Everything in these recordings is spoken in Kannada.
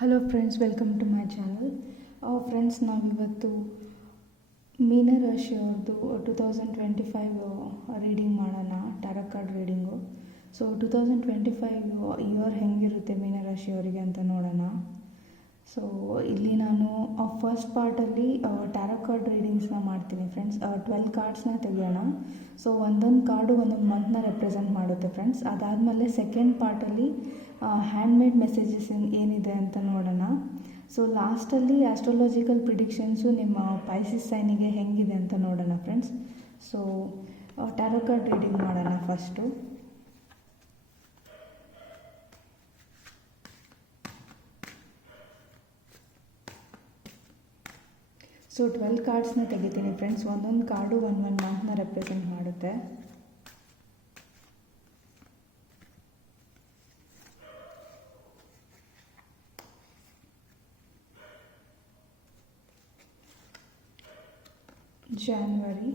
Hello friends, welcome to my channel. Friends, ನಾವಿವತ್ತು ಮೀನರಾಶಿ ಅವ್ರದ್ದು 2025 ರೀಡಿಂಗ್ ಮಾಡೋಣ, tarot card reading. So 2025 year ಹೆಂಗಿರುತ್ತೆ ಮೀನರಾಶಿಯವರಿಗೆ ಅಂತ ನೋಡೋಣ. ಸೊ ಇಲ್ಲಿ ನಾನು ಫಸ್ಟ್ ಪಾರ್ಟಲ್ಲಿ ಟ್ಯಾರೋ ಕಾರ್ಡ್ ರೀಡಿಂಗ್ಸ್ನ ಮಾಡ್ತೀನಿ ಫ್ರೆಂಡ್ಸ್. 12 ಕಾರ್ಡ್ಸ್ನ ತೆಗೆಯೋಣ. ಸೊ ಒಂದೊಂದು ಕಾರ್ಡು ಒಂದೊಂದು ಮಂತ್ನ ರೆಪ್ರೆಸೆಂಟ್ ಮಾಡುತ್ತೆ ಫ್ರೆಂಡ್ಸ್. ಅದಾದಮೇಲೆ ಸೆಕೆಂಡ್ ಪಾರ್ಟಲ್ಲಿ ಹ್ಯಾಂಡ್ಮೇಡ್ ಮೆಸೇಜಸ್ ಏನಿದೆ ಅಂತ ನೋಡೋಣ. ಸೊ ಲಾಸ್ಟಲ್ಲಿ ಆಸ್ಟ್ರಾಲಜಿಕಲ್ ಪ್ರಿಡಿಕ್ಷನ್ಸು ನಿಮ್ಮ ಪೈಸಿಸ್ ಸೈನಿಗೆ ಹೆಂಗಿದೆ ಅಂತ ನೋಡೋಣ friends. So tarot card reading ಮಾಡೋಣ ಫಸ್ಟು. ಸೊ 12 ಕಾರ್ಡ್ಸ್ನ ತೆಗಿತೀನಿ ಫ್ರೆಂಡ್ಸ್. ಒಂದೊಂದು ಕಾರ್ಡು ಒಂದು ಮಂತ್ನ ರೆಪ್ರೆಸೆಂಟ್ ಮಾಡುತ್ತೆ. January,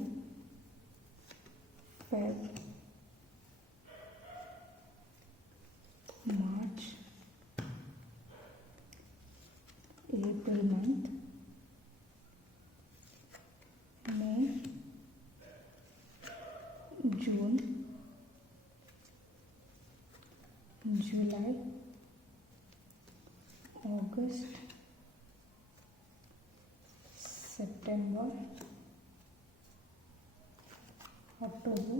Feb, March, April month, May, June, July, August, September, October,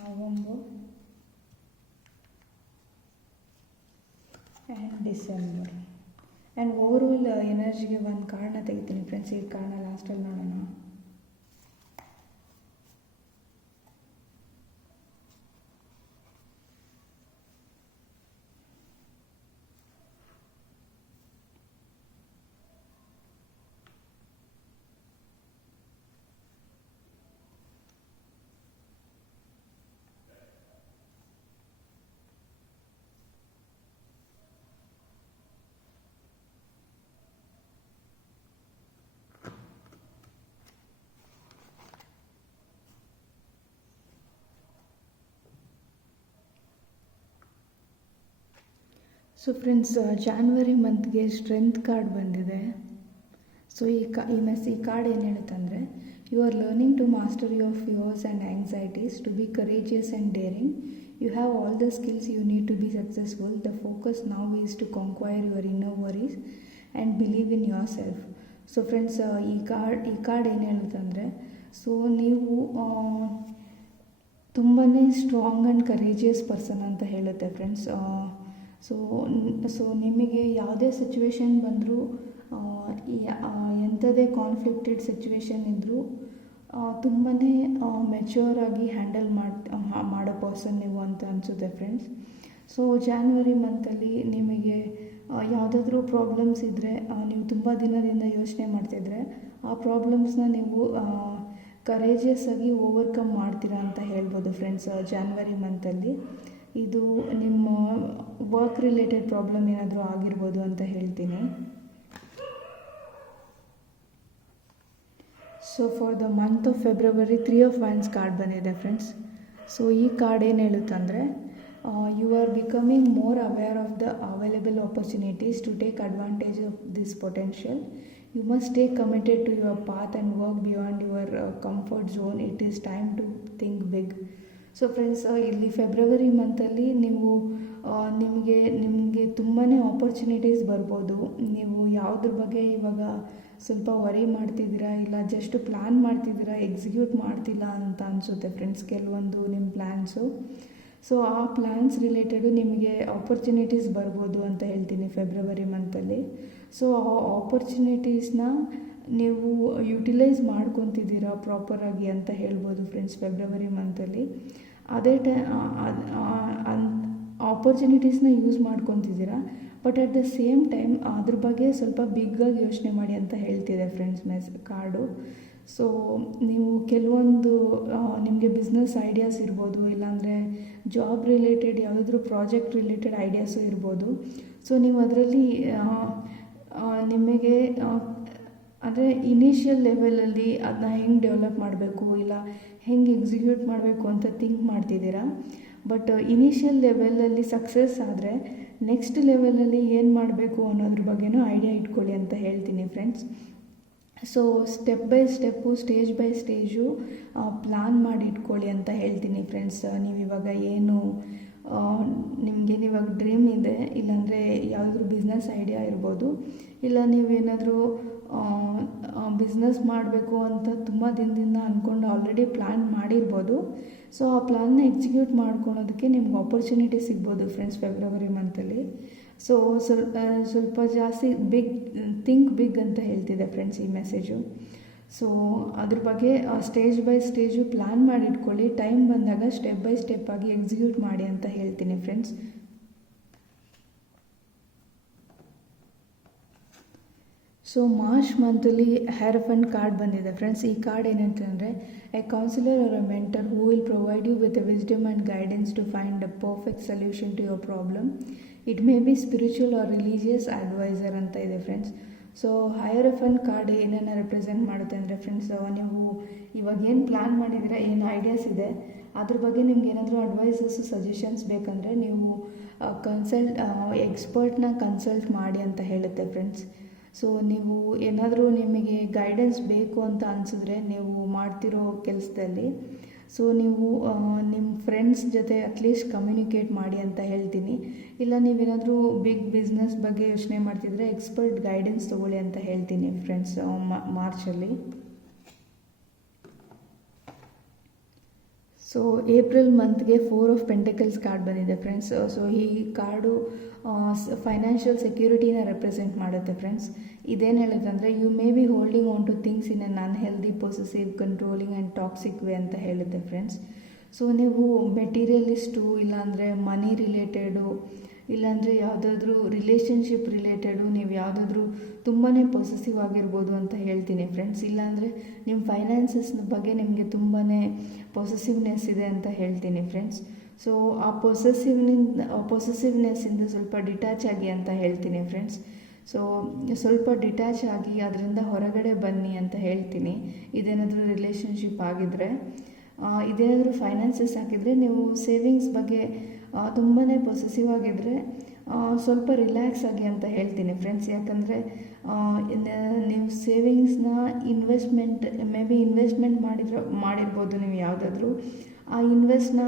November and December. And overall ಎನರ್ಜಿಗೆ ಒಂದು ಕಾರ್ಡ್ನ ತೆಗಿತೀನಿ ಫ್ರೆಂಡ್ಸ್. ಈ ಕಾರ್ಡ್ನ ಲಾಸ್ಟಲ್ಲಿ ನೋಡೋಣ. ಸೊ ಫ್ರೆಂಡ್ಸ್, ಜಾನ್ವರಿ ಮಂತ್ಗೆ ಸ್ಟ್ರೆಂತ್ ಕಾರ್ಡ್ ಬಂದಿದೆ. ಸೊ ಈ ಕಾರ್ಡ್ ಏನು ಹೇಳುತ್ತಂದರೆ, you are learning to master your fears and anxieties, to be courageous and daring. You have all the skills you need to be successful. The focus now is to conquer your inner worries and believe in yourself. So friends, ಈ ಕಾರ್ಡ್ ಏನು ಹೇಳುತ್ತಂದರೆ, ಸೊ ನೀವು ತುಂಬಾ ಸ್ಟ್ರಾಂಗ್ ಆ್ಯಂಡ್ ಕರೇಜಿಯಸ್ ಪರ್ಸನ್ ಅಂತ ಹೇಳುತ್ತೆ ಫ್ರೆಂಡ್ಸ್. ಸೊ ನಿಮಗೆ ಯಾವುದೇ ಸಿಚುವೇಶನ್ ಬಂದರೂ, ಎಂಥದೇ ಕಾನ್ಫ್ಲಿಕ್ಟೆಡ್ ಸಿಚುವೇಶನ್ ಇದ್ದರೂ ತುಂಬಾ ಮೆಚ್ಯೂರ್ ಆಗಿ ಹ್ಯಾಂಡಲ್ ಮಾಡೋ ಪರ್ಸನ್ ನೀವು ಅಂತ ಅನಿಸುತ್ತೆ ಫ್ರೆಂಡ್ಸ್. ಸೊ ಜಾನ್ವರಿ ಮಂತಲ್ಲಿ ನಿಮಗೆ ಯಾವುದಾದ್ರೂ ಪ್ರಾಬ್ಲಮ್ಸ್ ಇದ್ದರೆ, ನೀವು ತುಂಬ ದಿನದಿಂದ ಯೋಚನೆ ಮಾಡ್ತಿದ್ರೆ ಆ ಪ್ರಾಬ್ಲಮ್ಸ್ನ ನೀವು ಕರೇಜಿಯಸ್ ಆಗಿ ಓವರ್ಕಮ್ ಮಾಡ್ತೀರಾ ಅಂತ ಹೇಳ್ಬೋದು ಫ್ರೆಂಡ್ಸ್. ಜಾನ್ವರಿ ಮಂತಲ್ಲಿ ಇದು ನಿಮ್ಮ ವರ್ಕ್ ರಿಲೇಟೆಡ್ ಪ್ರಾಬ್ಲಮ್ ಏನಾದರೂ ಆಗಿರ್ಬೋದು ಅಂತ ಹೇಳ್ತೀನಿ. So for the month of February 3 of Wands card ಬಂದಿದೆ ಫ್ರೆಂಡ್ಸ್. ಸೊ ಈ ಕಾರ್ಡ್ ಏನು ಹೇಳುತ್ತಂದರೆ, you are becoming more aware of the available opportunities to take advantage of this potential. You must stay committed to your path and work beyond your comfort zone. It is time to think big. So friends, ಇಲ್ಲಿ ಫೆಬ್ರವರಿ ಮಂತಲ್ಲಿ ನಿಮಗೆ ತುಂಬಾ ಆಪರ್ಚುನಿಟೀಸ್ ಬರ್ಬೋದು. ನೀವು ಯಾವುದ್ರ ಬಗ್ಗೆ ಇವಾಗ ಸ್ವಲ್ಪ ವರಿ ಮಾಡ್ತಿದ್ದೀರಾ, ಇಲ್ಲ ಜಸ್ಟ್ ಪ್ಲ್ಯಾನ್ ಮಾಡ್ತಿದ್ದೀರಾ, ಎಕ್ಸಿಕ್ಯೂಟ್ ಮಾಡ್ತಿಲ್ಲ ಅಂತ ಅನಿಸುತ್ತೆ ಫ್ರೆಂಡ್ಸ್ ಕೆಲವೊಂದು ನಿಮ್ಮ ಪ್ಲ್ಯಾನ್ಸು. ಸೊ ಆ ಪ್ಲ್ಯಾನ್ಸ್ ರಿಲೇಟೆಡು ನಿಮಗೆ ಆಪರ್ಚುನಿಟೀಸ್ ಬರ್ಬೋದು ಅಂತ ಹೇಳ್ತೀನಿ ಫೆಬ್ರವರಿ ಮಂತಲ್ಲಿ. ಸೊ ಆ ಆಪರ್ಚುನಿಟೀಸ್ನ ನೀವು ಯುಟಿಲೈಸ್ ಮಾಡ್ಕೊತಿದ್ದೀರಾ ಪ್ರಾಪರಾಗಿ ಅಂತ ಹೇಳ್ಬೋದು ಫ್ರೆಂಡ್ಸ್ ಫೆಬ್ರವರಿ ಮಂತಲ್ಲಿ. ಅದೇ ಆಪರ್ಚುನಿಟೀಸ್ನ ಯೂಸ್ ಮಾಡ್ಕೊತಿದ್ದೀರಾ, but at the same time ಅದ್ರ ಬಗ್ಗೆ ಸ್ವಲ್ಪ ಬಿಗ್ಗಾಗಿ ಯೋಚನೆ ಮಾಡಿ ಅಂತ ಹೇಳ್ತಿದೆ ಫ್ರೆಂಡ್ಸ್ ಕಾರ್ಡು. ಸೊ ನೀವು ಕೆಲವೊಂದು ನಿಮಗೆ ಬಿಸ್ನೆಸ್ ಐಡಿಯಾಸ್ ಇರ್ಬೋದು, ಇಲ್ಲಾಂದರೆ ಜಾಬ್ ರಿಲೇಟೆಡ್ ಯಾವುದಾದ್ರೂ ಪ್ರಾಜೆಕ್ಟ್ ರಿಲೇಟೆಡ್ ಐಡಿಯಾಸು ಇರ್ಬೋದು. ಸೊ ನೀವು ಅದರಲ್ಲಿ ನಿಮಗೆ ಅಂದರೆ ಇನಿಷಿಯಲ್ ಲೆವೆಲಲ್ಲಿ ಅದನ್ನ ಹೆಂಗೆ ಡೆವಲಪ್ ಮಾಡಬೇಕು, ಇಲ್ಲ ಹೆಂಗೆ ಎಕ್ಸಿಕ್ಯೂಟ್ ಮಾಡಬೇಕು ಅಂತ ಥಿಂಕ್ ಮಾಡ್ತಿದ್ದೀರಾ. ಬಟ್ ಇನಿಷಿಯಲ್ ಲೆವೆಲಲ್ಲಿ ಸಕ್ಸಸ್ ಆದರೆ ನೆಕ್ಸ್ಟ್ ಲೆವೆಲಲ್ಲಿ ಏನು ಮಾಡಬೇಕು ಅನ್ನೋದ್ರ ಬಗ್ಗೆನೂ ಐಡಿಯಾ ಇಟ್ಕೊಳ್ಳಿ ಅಂತ ಹೇಳ್ತೀನಿ friends. So step by step, stage by stage plan ಮಾಡಿ ಇಟ್ಕೊಳ್ಳಿ ಅಂತ ಹೇಳ್ತೀನಿ ಫ್ರೆಂಡ್ಸ್. ನೀವು ಇವಾಗ ಏನು ನಿಮಗೇನು ಇವಾಗ ಡ್ರೀಮ್ ಇದೆ, ಇಲ್ಲಾಂದರೆ ಯಾವುದಾದ್ರೂ ಬಿಸ್ನೆಸ್ ಐಡಿಯಾ ಇರ್ಬೋದು, ಇಲ್ಲ ನೀವೇನಾದರೂ ಬಿಸ್ನೆಸ್ ಮಾಡಬೇಕು ಅಂತ ತುಂಬ ದಿನದಿಂದ ಅಂದ್ಕೊಂಡು ಆಲ್ರೆಡಿ ಪ್ಲ್ಯಾನ್ ಮಾಡಿರ್ಬೋದು. ಸೊ ಆ ಪ್ಲ್ಯಾನ್ನ ಎಕ್ಸಿಕ್ಯೂಟ್ ಮಾಡ್ಕೊಳೋದಕ್ಕೆ ನಿಮ್ಗೆ ಆಪರ್ಚುನಿಟಿ ಸಿಗ್ಬೋದು ಫ್ರೆಂಡ್ಸ್ ಫೆಬ್ರವರಿ ಮಂತಲ್ಲಿ. ಸೊ ಸ್ವಲ್ಪ ಜಾಸ್ತಿ ಥಿಂಕ್ ಬಿಗ್ ಅಂತ ಹೇಳ್ತಿದೆ ಫ್ರೆಂಡ್ಸ್ ಈ ಮೆಸೇಜು. ಸೊ ಅದ್ರ ಬಗ್ಗೆ ಸ್ಟೇಜ್ ಬೈ ಸ್ಟೇಜು ಪ್ಲ್ಯಾನ್ ಮಾಡಿ ಇಟ್ಕೊಳ್ಳಿ. ಟೈಮ್ ಬಂದಾಗ ಸ್ಟೆಪ್ ಬೈ ಸ್ಟೆಪ್ ಆಗಿ ಎಕ್ಸಿಕ್ಯೂಟ್ ಮಾಡಿ ಅಂತ ಹೇಳ್ತೀನಿ ಫ್ರೆಂಡ್ಸ್. ಸೊ ಮಾರ್ಚ್ ಮಂತಲ್ಲಿ ಹ್ಯಾರಫಂಡ್ ಕಾರ್ಡ್ ಬಂದಿದೆ ಫ್ರೆಂಡ್ಸ್. ಈ ಕಾರ್ಡ್ ಏನಂತಂದರೆ, a counsellor or a mentor who will provide you with a wisdom and guidance to find a perfect solution to your problem. It may be spiritual or religious adviser ಅಂತ ಇದೆ ಫ್ರೆಂಡ್ಸ್. ಸೊ ಹೈಯರಫಂಡ್ ಕಾರ್ಡ್ ಏನನ್ನು ರೆಪ್ರೆಸೆಂಟ್ ಮಾಡುತ್ತೆ ಅಂದರೆ ಫ್ರೆಂಡ್ಸ್, ನೀವು ಇವಾಗ ಏನು ಪ್ಲ್ಯಾನ್ ಮಾಡಿದ್ದೀರಾ, ಏನು ಐಡಿಯಾಸ್ ಇದೆ, ಅದ್ರ ಬಗ್ಗೆ ನಿಮ್ಗೆ ಏನಾದರೂ ಅಡ್ವೈಸಸ್ಸು ಸಜೆಷನ್ಸ್ ಬೇಕಂದರೆ ನೀವು ಎಕ್ಸ್ಪರ್ಟ್ನ ಕನ್ಸಲ್ಟ್ ಮಾಡಿ ಅಂತ ಹೇಳುತ್ತೆ ಫ್ರೆಂಡ್ಸ್. ಸೊ ನೀವು ಏನಾದರೂ ನಿಮಗೆ ಗೈಡೆನ್ಸ್ ಬೇಕು ಅಂತ ಅನಿಸಿದ್ರೆ ನೀವು ಮಾಡ್ತಿರೋ ಕೆಲಸದಲ್ಲಿ, ಸೊ ನೀವು ನಿಮ್ಮ ಫ್ರೆಂಡ್ಸ್ ಜೊತೆ ಅಟ್ಲೀಸ್ಟ್ ಕಮ್ಯುನಿಕೇಟ್ ಮಾಡಿ ಅಂತ ಹೇಳ್ತೀನಿ. ಇಲ್ಲ ನೀವೇನಾದರೂ ಬಿಗ್ ಬಿಸ್ನೆಸ್ ಬಗ್ಗೆ ಯೋಚನೆ ಮಾಡ್ತಿದ್ರೆ ಎಕ್ಸ್ಪರ್ಟ್ ಗೈಡೆನ್ಸ್ ತೊಗೊಳ್ಳಿ ಅಂತ ಹೇಳ್ತೀನಿ ಫ್ರೆಂಡ್ಸ್ ಮಾರ್ಚಲ್ಲಿ. ಸೊ ಏಪ್ರಿಲ್ ಮಂತ್ಗೆ 4 ಆಫ್ ಪೆಂಟಕಲ್ಸ್ ಕಾರ್ಡ್ ಬಂದಿದೆ ಫ್ರೆಂಡ್ಸ್. ಸೊ ಈ ಕಾರ್ಡು ಫೈನಾನ್ಷಿಯಲ್ ಸೆಕ್ಯೂರಿಟಿನ ರೆಪ್ರೆಸೆಂಟ್ ಮಾಡುತ್ತೆ ಫ್ರೆಂಡ್ಸ್. ಇದೇನು ಹೇಳುತ್ತೆ ಅಂದರೆ, you may be holding on to things in an unhealthy, possessive, controlling and toxic way ಅಂತ ಹೇಳುತ್ತೆ ಫ್ರೆಂಡ್ಸ್. ಸೊ ನೀವು ಮೆಟೀರಿಯಲಿಸ್ಟು, ಇಲ್ಲಾಂದರೆ ಮನಿ ರಿಲೇಟೆಡು, ಇಲ್ಲಾಂದರೆ ಯಾವುದಾದ್ರೂ ರಿಲೇಷನ್ಶಿಪ್ ರಿಲೇಟೆಡು ನೀವು ಯಾವುದಾದ್ರೂ ತುಂಬಾ ಪೊಸೆಸಿವ್ ಆಗಿರ್ಬೋದು ಅಂತ ಹೇಳ್ತೀನಿ ಫ್ರೆಂಡ್ಸ್. ಇಲ್ಲಾಂದರೆ ನಿಮ್ಮ ಫೈನಾನ್ಸಸ್ ಬಗ್ಗೆ ನಿಮಗೆ ತುಂಬಾ ಪೊಸೆಸಿವ್ನೆಸ್ ಇದೆ ಅಂತ ಹೇಳ್ತೀನಿ ಫ್ರೆಂಡ್ಸ್. ಸೊ ಆ ಪೊಸೆಸಿವ್ನೆಸ್ಸಿಂದ ಸ್ವಲ್ಪ ಡಿಟ್ಯಾಚ್ ಆಗಿ ಅಂತ ಹೇಳ್ತೀನಿ ಫ್ರೆಂಡ್ಸ್. ಸೊ ಸ್ವಲ್ಪ ಡಿಟ್ಯಾಚ್ ಆಗಿ ಅದರಿಂದ ಹೊರಗಡೆ ಬನ್ನಿ ಅಂತ ಹೇಳ್ತೀನಿ. ಇದೇನಾದರೂ ರಿಲೇಷನ್ಶಿಪ್ ಆಗಿದ್ದರೆ, ಇದೇನಾದರೂ ಫೈನಾನ್ಸಸ್ ಹಾಕಿದರೆ, ನೀವು ಸೇವಿಂಗ್ಸ್ ಬಗ್ಗೆ ತುಂಬಾ ಪೊಸೆಸಿವ್ ಆಗಿದ್ದರೆ ಸ್ವಲ್ಪ ರಿಲ್ಯಾಕ್ಸ್ ಆಗಿ ಅಂತ ಹೇಳ್ತೀನಿ ಫ್ರೆಂಡ್ಸ್. ಯಾಕಂದರೆ ನೀವು ಸೇವಿಂಗ್ಸ್ನ ಮೇ ಬಿ ಇನ್ವೆಸ್ಟ್ಮೆಂಟ್ ಮಾಡಿರ್ಬೋದು ನೀವು ಯಾವುದಾದ್ರೂ. ಆ ಇನ್ವೆಸ್ಟ್ನ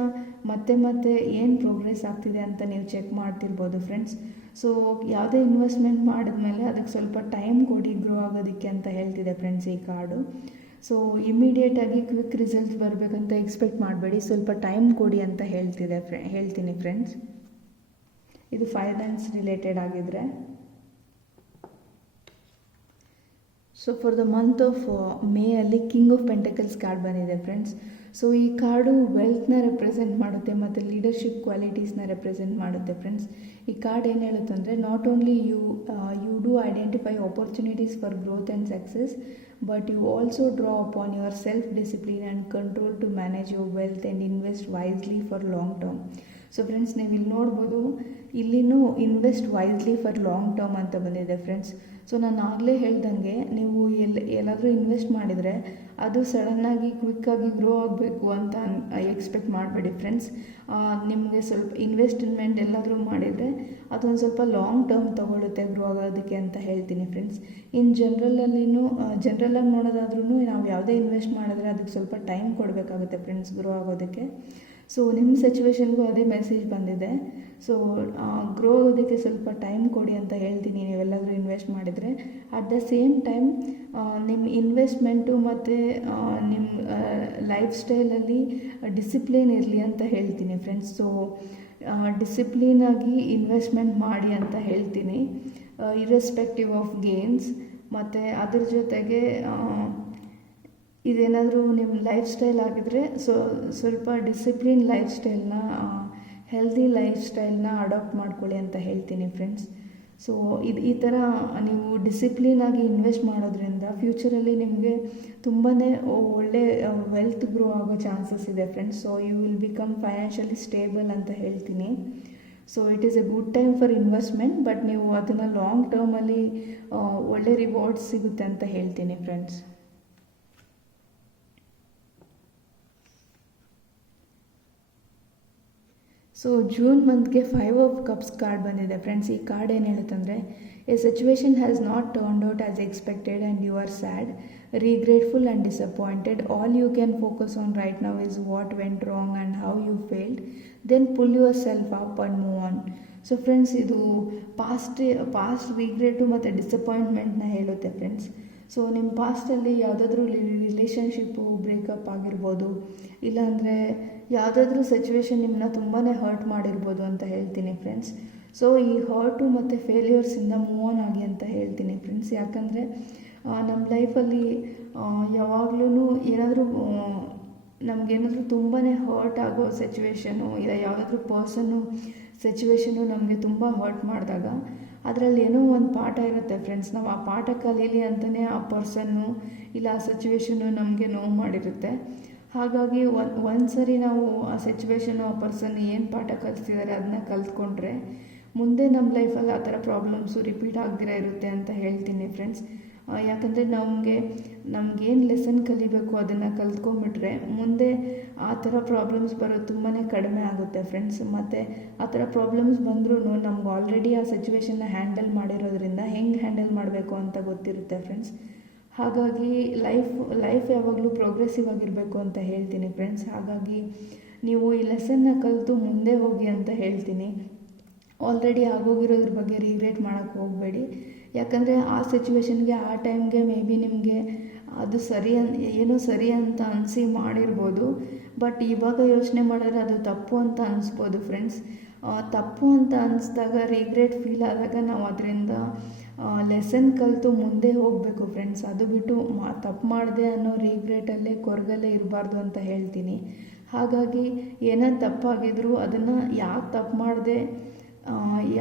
ಮತ್ತೆ ಏನು ಪ್ರೋಗ್ರೆಸ್ ಆಗ್ತಿದೆ ಅಂತ ನೀವು ಚೆಕ್ ಮಾಡ್ತಿರ್ಬೋದು ಫ್ರೆಂಡ್ಸ್. ಸೊ ಯಾವುದೇ ಇನ್ವೆಸ್ಟ್ಮೆಂಟ್ ಮಾಡಿದ್ಮೇಲೆ ಅದಕ್ಕೆ ಸ್ವಲ್ಪ ಟೈಮ್ ಕೊಡಿ ಗ್ರೋ ಆಗೋದಕ್ಕೆ ಅಂತ ಹೇಳ್ತಿದೆ ಫ್ರೆಂಡ್ಸ್ ಈ ಕಾರ್ಡು. ಸೊ ಇಮಿಡಿಯೇಟಾಗಿ ಕ್ವಿಕ್ ರಿಸಲ್ಟ್ಸ್ ಬರಬೇಕಂತ ಎಕ್ಸ್ಪೆಕ್ಟ್ ಮಾಡಬೇಡಿ, ಸ್ವಲ್ಪ ಟೈಮ್ ಕೊಡಿ ಅಂತ ಹೇಳ್ತೀನಿ ಫ್ರೆಂಡ್ಸ್. ಇದು ಫೈನಾನ್ಸ್ ರಿಲೇಟೆಡ್ ಆಗಿದ್ದರೆ. So for the month of May ಅಲ್ಲಿ ಕಿಂಗ್ ಆಫ್ ಪೆಂಟಕಲ್ಸ್ ಕಾರ್ಡ್ ಬಂದಿದೆ ಫ್ರೆಂಡ್ಸ್. ಸೊ ಈ ಕಾರ್ಡು ವೆಲ್ತ್ನ ರೆಪ್ರೆಸೆಂಟ್ ಮಾಡುತ್ತೆ ಮತ್ತು ಲೀಡರ್ಶಿಪ್ ಕ್ವಾಲಿಟೀಸ್ನ ರೆಪ್ರೆಸೆಂಟ್ ಮಾಡುತ್ತೆ ಫ್ರೆಂಡ್ಸ್. ಈ ಕಾರ್ಡ್ ಏನು ಹೇಳುತ್ತೆ ಅಂದರೆ, not only you do identify opportunities for growth and success, but you also draw upon your self-discipline and control to manage your wealth and invest wisely for long term. So friends, ನೀವು ಇಲ್ಲಿ ನೋಡ್ಬೋದು, ಇಲ್ಲಿನೂ invest wisely for long term ಅಂತ ಬಂದಿದೆ ಫ್ರೆಂಡ್ಸ್. ಸೊ ನಾನು ಆಗಲೇ ಹೇಳ್ದಂಗೆ, ನೀವು ಎಲ್ಲಾದರೂ ಇನ್ವೆಸ್ಟ್ ಮಾಡಿದರೆ ಅದು ಸಡನ್ನಾಗಿ ಕ್ವಿಕ್ಕಾಗಿ ಗ್ರೋ ಆಗಬೇಕು ಅಂತ ಎಕ್ಸ್ಪೆಕ್ಟ್ ಮಾಡಬೇಡಿ ಫ್ರೆಂಡ್ಸ್. ನಿಮಗೆ ಸ್ವಲ್ಪ ಇನ್ವೆಸ್ಟ್ಮೆಂಟ್ ಎಲ್ಲಾದರೂ ಮಾಡಿದರೆ ಅದೊಂದು ಸ್ವಲ್ಪ ಲಾಂಗ್ ಟರ್ಮ್ ತೊಗೊಳುತ್ತೆ ಗ್ರೋ ಆಗೋದಕ್ಕೆ ಅಂತ ಹೇಳ್ತೀನಿ ಫ್ರೆಂಡ್ಸ್. ಜನರಲಾಗಿ ನೋಡೋದಾದ್ರೂ ನಾವು ಯಾವುದೇ ಇನ್ವೆಸ್ಟ್ ಮಾಡಿದ್ರೆ ಅದಕ್ಕೆ ಸ್ವಲ್ಪ ಟೈಮ್ ಕೊಡಬೇಕಾಗುತ್ತೆ ಫ್ರೆಂಡ್ಸ್ ಗ್ರೋ ಆಗೋದಕ್ಕೆ. ಸೊ ನಿಮ್ಮ ಸಿಚುವೇಶನ್ಗೂ ಅದೇ ಮೆಸೇಜ್ ಬಂದಿದೆ. ಸೊ ಗ್ರೋ ಆಗೋದಕ್ಕೆ ಸ್ವಲ್ಪ ಟೈಮ್ ಕೊಡಿ ಅಂತ ಹೇಳ್ತೀನಿ ನೀವೆಲ್ಲಾದರೂ ಇನ್ವೆಸ್ಟ್ ಮಾಡಿದರೆ. ಅಟ್ ದ ಸೇಮ್ ಟೈಮ್ ನಿಮ್ಮ ಇನ್ವೆಸ್ಟ್ಮೆಂಟು ಮತ್ತು ನಿಮ್ಮ ಲೈಫ್ ಸ್ಟೈಲಲ್ಲಿ ಡಿಸಿಪ್ಲಿನ್ ಇರಲಿ ಅಂತ ಹೇಳ್ತೀನಿ ಫ್ರೆಂಡ್ಸ್. ಸೊ ಡಿಸಿಪ್ಲಿನಾಗಿ ಇನ್ವೆಸ್ಟ್ಮೆಂಟ್ ಮಾಡಿ ಅಂತ ಹೇಳ್ತೀನಿ, ಇರ್ರೆಸ್ಪೆಕ್ಟಿವ್ ಆಫ್ ಗೇನ್ಸ್. ಮತ್ತು ಅದ್ರ ಜೊತೆಗೆ ಇದೇನಾದರೂ ನಿಮ್ಮ ಲೈಫ್ ಸ್ಟೈಲ್ ಆಗಿದ್ದರೆ ಸ್ವಲ್ಪ ಡಿಸಿಪ್ಲಿನ್ ಲೈಫ್ ಸ್ಟೈಲ್ನ, ಹೆಲ್ದಿ ಲೈಫ್ ಸ್ಟೈಲ್ನ ಅಡಾಪ್ಟ್ ಮಾಡ್ಕೊಳ್ಳಿ ಅಂತ ಹೇಳ್ತೀನಿ ಫ್ರೆಂಡ್ಸ್. ಸೊ ಈ ಥರ ನೀವು ಡಿಸಿಪ್ಲಿನಾಗಿ ಇನ್ವೆಸ್ಟ್ ಮಾಡೋದ್ರಿಂದ ಫ್ಯೂಚರಲ್ಲಿ ನಿಮಗೆ ತುಂಬಾ ಒಳ್ಳೆ ವೆಲ್ತ್ ಗ್ರೋ ಆಗೋ ಚಾನ್ಸಸ್ ಇದೆ friends. So you will become financially stable ಅಂತ ಹೇಳ್ತೀನಿ. So it is a good time for investment, but ನೀವು ಅದನ್ನು ಲಾಂಗ್ ಟರ್ಮಲ್ಲಿ ಒಳ್ಳೆ ರಿವಾರ್ಡ್ಸ್ ಸಿಗುತ್ತೆ ಅಂತ ಹೇಳ್ತೀನಿ ಫ್ರೆಂಡ್ಸ್. ಸೊ ಜೂನ್ ಮಂತ್ಗೆ 5 ಆಫ್ ಕಪ್ಸ್ ಕಾರ್ಡ್ ಬಂದಿದೆ ಫ್ರೆಂಡ್ಸ್. ಈ ಕಾರ್ಡ್ ಏನು ಹೇಳುತ್ತಂದರೆ, a situation has not turned out as expected and you are sad, regretful and disappointed. All you can focus on right now is what went wrong and how you failed. Then pull yourself up and move on. So friends, ಇದು ಪಾಸ್ಟ್ ರಿಗ್ರೆಟು ಮತ್ತು ಡಿಸಪಾಯಿಂಟ್ಮೆಂಟ್ನ ಹೇಳುತ್ತೆ ಫ್ರೆಂಡ್ಸ್. ಸೊ ನಿಮ್ಮ ಪಾಸ್ಟಲ್ಲಿ ಯಾವುದಾದ್ರೂ ರಿಲೇಷನ್ಶಿಪ್ಪು ಬ್ರೇಕಪ್ ಆಗಿರ್ಬೋದು, ಇಲ್ಲಾಂದರೆ ಯಾವುದಾದ್ರೂ ಸಿಚುವೇಶನ್ ನಿಮ್ಮನ್ನ ತುಂಬಾ ಹರ್ಟ್ ಮಾಡಿರ್ಬೋದು ಅಂತ ಹೇಳ್ತೀನಿ ಫ್ರೆಂಡ್ಸ್. ಸೊ ಈ ಹರ್ಟು ಮತ್ತು ಫೇಲ್ಯೂರ್ಸಿಂದ ಮೂವ್ ಆನ್ ಆಗಿ ಅಂತ ಹೇಳ್ತೀನಿ ಫ್ರೆಂಡ್ಸ್. ಯಾಕಂದರೆ ನಮ್ಮ ಲೈಫಲ್ಲಿ ಯಾವಾಗಲೂ ಏನಾದರೂ ನಮಗೇನಾದರೂ ತುಂಬಾ ಹರ್ಟ್ ಆಗೋ ಸಿಚುವೇಶನು, ಇಲ್ಲ ಯಾವುದಾದ್ರೂ ಪರ್ಸನ್ನು ಸಿಚುವೇಶನು ನಮಗೆ ತುಂಬ ಹರ್ಟ್ ಮಾಡಿದಾಗ ಅದರಲ್ಲಿ ಏನೋ ಒಂದು ಪಾಠ ಇರುತ್ತೆ ಫ್ರೆಂಡ್ಸ್. ನಾವು ಆ ಪಾಠ ಕಲೀಲಿ ಅಂತಲೇ ಆ ಪರ್ಸನ್ನು ಇಲ್ಲ ಆ ಸಿಚುವೇಶನ್ನು ನಮಗೆ ನೋವು ಮಾಡಿರುತ್ತೆ. ಹಾಗಾಗಿ ಒಂದು ಸರಿ ನಾವು ಆ ಸಿಚುವೇಶನು ಆ ಪರ್ಸನ್ ಏನು ಪಾಠ ಕಲಿಸ್ತಿದ್ದಾರೆ ಅದನ್ನ ಕಲ್ತ್ಕೊಂಡ್ರೆ ಮುಂದೆ ನಮ್ಮ ಲೈಫಲ್ಲಿ ಆ ಥರ ಪ್ರಾಬ್ಲಮ್ಸು ರಿಪೀಟ್ ಆಗದಿರ ಇರುತ್ತೆ ಅಂತ ಹೇಳ್ತೀನಿ ಫ್ರೆಂಡ್ಸ್. ಯಾಕಂದರೆ ನಮಗೇನು ಲೆಸನ್ ಕಲಿಬೇಕು ಅದನ್ನು ಕಲ್ತ್ಕೊಂಡ್ಬಿಟ್ರೆ ಮುಂದೆ ಆ ಥರ ಪ್ರಾಬ್ಲಮ್ಸ್ ಬರೋದು ತುಂಬಾ ಕಡಿಮೆ ಆಗುತ್ತೆ ಫ್ರೆಂಡ್ಸ್. ಮತ್ತು ಆ ಥರ ಪ್ರಾಬ್ಲಮ್ಸ್ ಬಂದ್ರೂ ನಮ್ಗೆ ಆಲ್ರೆಡಿ ಆ ಸಿಚುವೇಶನ್ನ ಹ್ಯಾಂಡಲ್ ಮಾಡಿರೋದ್ರಿಂದ ಹೆಂಗೆ ಹ್ಯಾಂಡಲ್ ಮಾಡಬೇಕು ಅಂತ ಗೊತ್ತಿರುತ್ತೆ ಫ್ರೆಂಡ್ಸ್. ಹಾಗಾಗಿ ಲೈಫ್ ಯಾವಾಗಲೂ ಪ್ರೋಗ್ರೆಸಿವ್ ಆಗಿರಬೇಕು ಅಂತ ಹೇಳ್ತೀನಿ ಫ್ರೆಂಡ್ಸ್. ಹಾಗಾಗಿ ನೀವು ಈ ಲೆಸನ್ನ ಕಲಿತು ಮುಂದೆ ಹೋಗಿ ಅಂತ ಹೇಳ್ತೀನಿ. ಆಲ್ರೆಡಿ ಆಗೋಗಿರೋದ್ರ ಬಗ್ಗೆ ರಿಗ್ರೆಟ್ ಮಾಡೋಕ್ಕೆ ಹೋಗಬೇಡಿ. ಯಾಕಂದರೆ ಆ ಸಿಚುವೇಶನ್ಗೆ ಆ ಟೈಮ್ಗೆ ಮೇ ಬಿ ನಿಮಗೆ ಅದು ಏನೋ ಸರಿ ಅಂತ ಅನಿಸಿ ಮಾಡಿರ್ಬೋದು. ಬಟ್ ಇವಾಗ ಯೋಚನೆ ಮಾಡಿದ್ರೆ ಅದು ತಪ್ಪು ಅಂತ ಅನಿಸ್ಬೋದು ಫ್ರೆಂಡ್ಸ್. ತಪ್ಪು ಅಂತ ಅನಿಸ್ದಾಗ ರಿಗ್ರೆಟ್ ಫೀಲ್ ಆದಾಗ ನಾವು ಅದರಿಂದ ಲೆಸನ್ ಕಲಿತು ಮುಂದೆ ಹೋಗಬೇಕು ಫ್ರೆಂಡ್ಸ್. ಅದು ಬಿಟ್ಟು ತಪ್ಪು ಮಾಡಿದೆ ಅನ್ನೋ ರಿಗ್ರೆಟಲ್ಲೇ ಕೊರಗಲ್ಲೇ ಇರಬಾರ್ದು ಅಂತ ಹೇಳ್ತೀನಿ. ಹಾಗಾಗಿ ಏನೇ ತಪ್ಪಾಗಿದ್ರೂ ಅದನ್ನು ಯಾಕೆ ತಪ್ಪು ಮಾಡಿದೆ,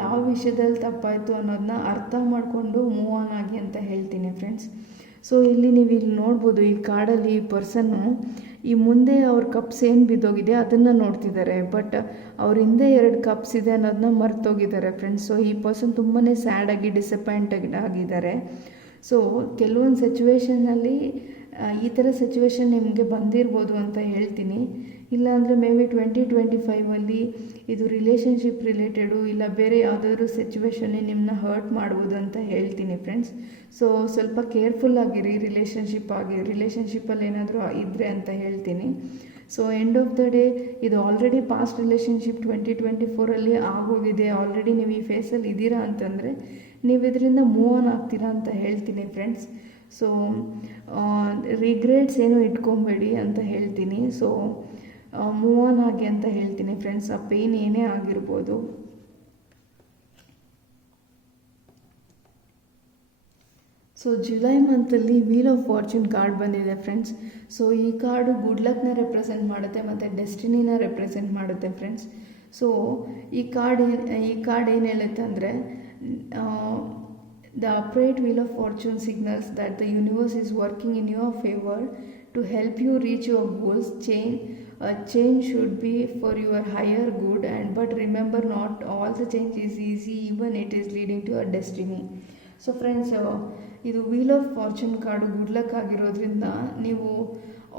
ಯಾವ ವಿಷಯದಲ್ಲಿ ತಪ್ಪಾಯಿತು ಅನ್ನೋದನ್ನ ಅರ್ಥ ಮಾಡಿಕೊಂಡು ಮೂವ್ ಆನ್ ಆಗಿ ಅಂತ ಹೇಳ್ತೀನಿ ಫ್ರೆಂಡ್ಸ್. ಸೊ ಇಲ್ಲಿ ನೋಡ್ಬೋದು, ಈ ಕಾರ್ಡಲ್ಲಿ ಈ ಪರ್ಸನ್ನು ಈ ಮುಂದೆ ಅವ್ರ ಕಪ್ಸ್ ಏನು ಬಿದ್ದೋಗಿದೆ ಅದನ್ನು ನೋಡ್ತಿದ್ದಾರೆ. ಬಟ್ ಅವ್ರ ಹಿಂದೆ 2 ಕಪ್ಸ್ ಇದೆ ಅನ್ನೋದನ್ನ ಮರ್ತೋಗಿದ್ದಾರೆ ಫ್ರೆಂಡ್ಸ್. ಸೊ ಈ ಪರ್ಸನ್ ತುಂಬಾ ಸ್ಯಾಡಾಗಿ ಡಿಸಪಾಯಿಂಟೆಡ್ ಆಗಿದ್ದಾರೆ. ಸೊ ಕೆಲವೊಂದು ಸಿಚುವೇಷನಲ್ಲಿ ಈ ಥರ ಸಿಚುವೇಶನ್ ನಿಮಗೆ ಬಂದಿರ್ಬೋದು ಅಂತ ಹೇಳ್ತೀನಿ. ಇಲ್ಲಾಂದರೆ ಮೇ ಬಿ 2025ಅಲ್ಲಿ ಇದು ರಿಲೇಷನ್ಶಿಪ್ ರಿಲೇಟೆಡು ಇಲ್ಲ ಬೇರೆ ಯಾವುದಾದ್ರೂ ಸಿಚುವೇಶನ್ನೇ ನಿಮ್ಮನ್ನ ಹರ್ಟ್ ಮಾಡ್ಬೋದು ಅಂತ ಹೇಳ್ತೀನಿ ಫ್ರೆಂಡ್ಸ್. ಸೊ ಸ್ವಲ್ಪ ಕೇರ್ಫುಲ್ ಆಗಿರಿ ರಿಲೇಷನ್ಶಿಪ್ಪಲ್ಲಿ ಏನಾದರೂ ಇದ್ದರೆ ಅಂತ ಹೇಳ್ತೀನಿ. So end of the day ಇದು ಆಲ್ರೆಡಿ ಪಾಸ್ಟ್ ರಿಲೇಷನ್ಶಿಪ್ 2024ಅಲ್ಲಿ ಆಗೋಗಿದೆ. ಆಲ್ರೆಡಿ ನೀವು ಈ ಫೇಸಲ್ಲಿ ಇದ್ದೀರಾ ಅಂತಂದರೆ ನೀವು ಇದರಿಂದ ಮೂವ್ ಆನ್ ಆಗ್ತೀರಾ ಅಂತ ಹೇಳ್ತೀನಿ ಫ್ರೆಂಡ್ಸ್. ಸೊ ರಿಗ್ರೆಟ್ಸ್ ಏನು ಇಟ್ಕೊಬೇಡಿ ಅಂತ ಹೇಳ್ತೀನಿ. ಸೊ ಮೂವ್ ಆನ್ ಆಗಿ ಅಂತ ಹೇಳ್ತೀನಿ ಫ್ರೆಂಡ್ಸ್. ಆ ಪೇಯ್ನ್ ಏನೇ ಆಗಿರ್ಬೋದು. ಸೊ ಜುಲೈ ಮಂತಲ್ಲಿ ವೀಲ್ ಆಫ್ ಫಾರ್ಚೂನ್ ಕಾರ್ಡ್ ಬಂದಿದೆ ಫ್ರೆಂಡ್ಸ್. ಸೊ ಈ ಕಾರ್ಡು ಗುಡ್ ಲಕ್ನ ರೆಪ್ರೆಸೆಂಟ್ ಮಾಡುತ್ತೆ ಮತ್ತು ಡೆಸ್ಟಿನಿನ ರೆಪ್ರೆಸೆಂಟ್ ಮಾಡುತ್ತೆ ಫ್ರೆಂಡ್ಸ್. ಸೊ ಈ ಕಾರ್ಡ್ ಏನು ಹೇಳುತ್ತೆ ಅಂದರೆ, the upright wheel of fortune signals that the universe is working in your favor to help you reach your goals. Change should be for your higher good, but remember, not all the change is easy, even it is leading to a destiny. ಸೊ ಫ್ರೆಂಡ್ಸ್, ಇದು wheel of fortune card good luck ಆಗಿರೋದ್ರಿಂದ ನೀವು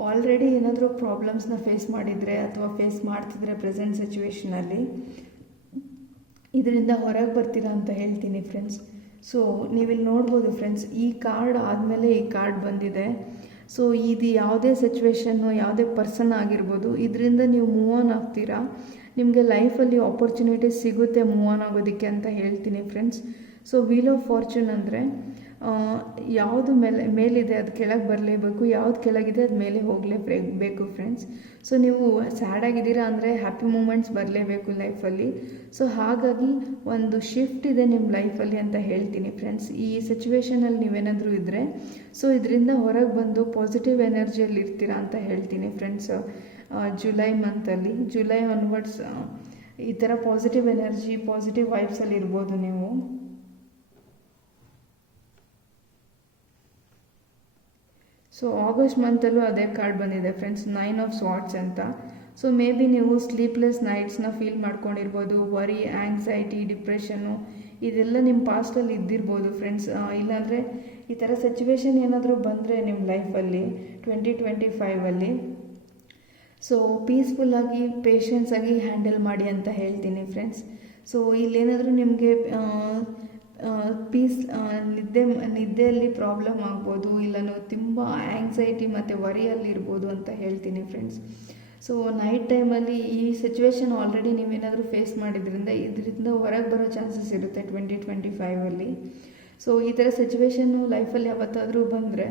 ಆಲ್ರೆಡಿ ಏನಾದರೂ ಪ್ರಾಬ್ಲಮ್ಸ್ನ ಫೇಸ್ ಮಾಡಿದರೆ ಅಥವಾ ಫೇಸ್ ಮಾಡ್ತಿದ್ರೆ ಪ್ರೆಸೆಂಟ್ ಸಿಚುವೇಷನಲ್ಲಿ ಇದರಿಂದ ಹೊರಗೆ ಬರ್ತೀರಾ ಅಂತ ಹೇಳ್ತೀನಿ ಫ್ರೆಂಡ್ಸ್. ಸೊ ನೀವಿಲ್ಲಿ ನೋಡ್ಬೋದು ಫ್ರೆಂಡ್ಸ್, ಈ ಕಾರ್ಡ್ ಆದಮೇಲೆ ಈ ಕಾರ್ಡ್ ಬಂದಿದೆ. ಸೊ ಇದು ಯಾವುದೇ ಸಿಚುವೇಶನ್ನು ಯಾವುದೇ ಪರ್ಸನ್ ಆಗಿರ್ಬೋದು, ಇದರಿಂದ ನೀವು ಮೂವ್ ಆನ್ ಆಗ್ತೀರಾ. ನಿಮಗೆ ಲೈಫಲ್ಲಿ ಆಪರ್ಚುನಿಟೀಸ್ ಸಿಗುತ್ತೆ ಮೂವ್ ಆನ್ ಆಗೋದಕ್ಕೆ ಅಂತ ಹೇಳ್ತೀನಿ friends. So wheel of fortune ಅಂದರೆ ಯಾವುದು ಮೇಲಿದೆ ಅದು ಕೆಳಗೆ ಬರಲೇಬೇಕು, ಯಾವುದು ಕೆಳಗಿದೆ ಅದು ಮೇಲೆ ಹೋಗಲೇಬೇಕು ಫ್ರೆಂಡ್ಸ್. ಸೊ ನೀವು ಸ್ಯಾಡ್ ಆಗಿದ್ದೀರಾ ಅಂದರೆ ಹ್ಯಾಪಿ ಮೂಮೆಂಟ್ಸ್ ಬರಲೇಬೇಕು ಲೈಫಲ್ಲಿ. ಸೊ ಹಾಗಾಗಿ ಒಂದು ಶಿಫ್ಟ್ ಇದೆ ನಿಮ್ಮ ಲೈಫಲ್ಲಿ ಅಂತ ಹೇಳ್ತೀನಿ ಫ್ರೆಂಡ್ಸ್. ಈ ಸಿಚುವೇಷನಲ್ಲಿ ನೀವೇನಾದರೂ ಇದ್ದರೆ ಸೊ ಇದರಿಂದ ಹೊರಗೆ ಬಂದು ಪಾಸಿಟಿವ್ ಎನರ್ಜಿಯಲ್ಲಿ ಇರ್ತೀರಾ ಅಂತ ಹೇಳ್ತೀನಿ ಫ್ರೆಂಡ್ಸ್. ಜುಲೈ ಮಂತಲ್ಲಿ ಜುಲೈ ಒನ್ವರ್ಡ್ಸ್ ಈ ಥರ ಪಾಸಿಟಿವ್ ಎನರ್ಜಿ ಪಾಸಿಟಿವ್ ವೈಬ್ಸಲ್ಲಿ ಇರ್ಬೋದು ನೀವು. ಸೊ ಆಗಸ್ಟ್ ಮಂತಲ್ಲೂ ಅದೇ ಕಾರ್ಡ್ ಬಂದಿದೆ ಫ್ರೆಂಡ್ಸ್, 9 ಆಫ್ ಸ್ವಾರ್ಡ್ಸ್ ಅಂತ. ಸೊ ಮೇ ಬಿ ನೀವು ಸ್ಲೀಪ್ಲೆಸ್ ನೈಟ್ಸ್ನ ಫೀಲ್ ಮಾಡ್ಕೊಂಡಿರ್ಬೋದು, ವರಿ, ಆ್ಯಂಗ್ಸೈಟಿ, ಡಿಪ್ರೆಷನ್ನು ಇದೆಲ್ಲ ನಿಮ್ಮ ಪಾಸ್ಟಲ್ಲಿ ಇದ್ದಿರ್ಬೋದು ಫ್ರೆಂಡ್ಸ್. ಇಲ್ಲಾಂದರೆ ಈ ಥರ ಸಿಚುವೇಶನ್ ಏನಾದರೂ ಬಂದರೆ ನಿಮ್ಮ ಲೈಫಲ್ಲಿ 2025ಅಲ್ಲಿ ಸೊ ಪೀಸ್ಫುಲ್ಲಾಗಿ ಪೇಷನ್ಸಾಗಿ ಹ್ಯಾಂಡಲ್ ಮಾಡಿ ಅಂತ ಹೇಳ್ತೀನಿ ಫ್ರೆಂಡ್ಸ್. ಸೊ ಇಲ್ಲೇನಾದರೂ ನಿಮಗೆ ನಿದ್ದೆಯಲ್ಲಿ ಪ್ರಾಬ್ಲಮ್ ಆಗ್ಬೋದು, ಇಲ್ಲ ನೀವು ತುಂಬ ಆ್ಯಂಗ್ಸೈಟಿ ಮತ್ತು ವರಿಯಲ್ಲಿರ್ಬೋದು ಅಂತ ಹೇಳ್ತೀನಿ ಫ್ರೆಂಡ್ಸ್. ಸೊ ನೈಟ್ ಟೈಮಲ್ಲಿ ಈ ಸಿಚುವೇಶನ್ ಆಲ್ರೆಡಿ ನೀವೇನಾದರೂ ಫೇಸ್ ಮಾಡಿದ್ರಿಂದ ಇದರಿಂದ ಹೊರಗೆ ಬರೋ ಚಾನ್ಸಸ್ ಇರುತ್ತೆ 2025ಅಲ್ಲಿ. ಸೊ ಈ ಥರ ಸಿಚುವೇಶನ್ನು ಲೈಫಲ್ಲಿ ಯಾವತ್ತಾದರೂ ಬಂದರೆ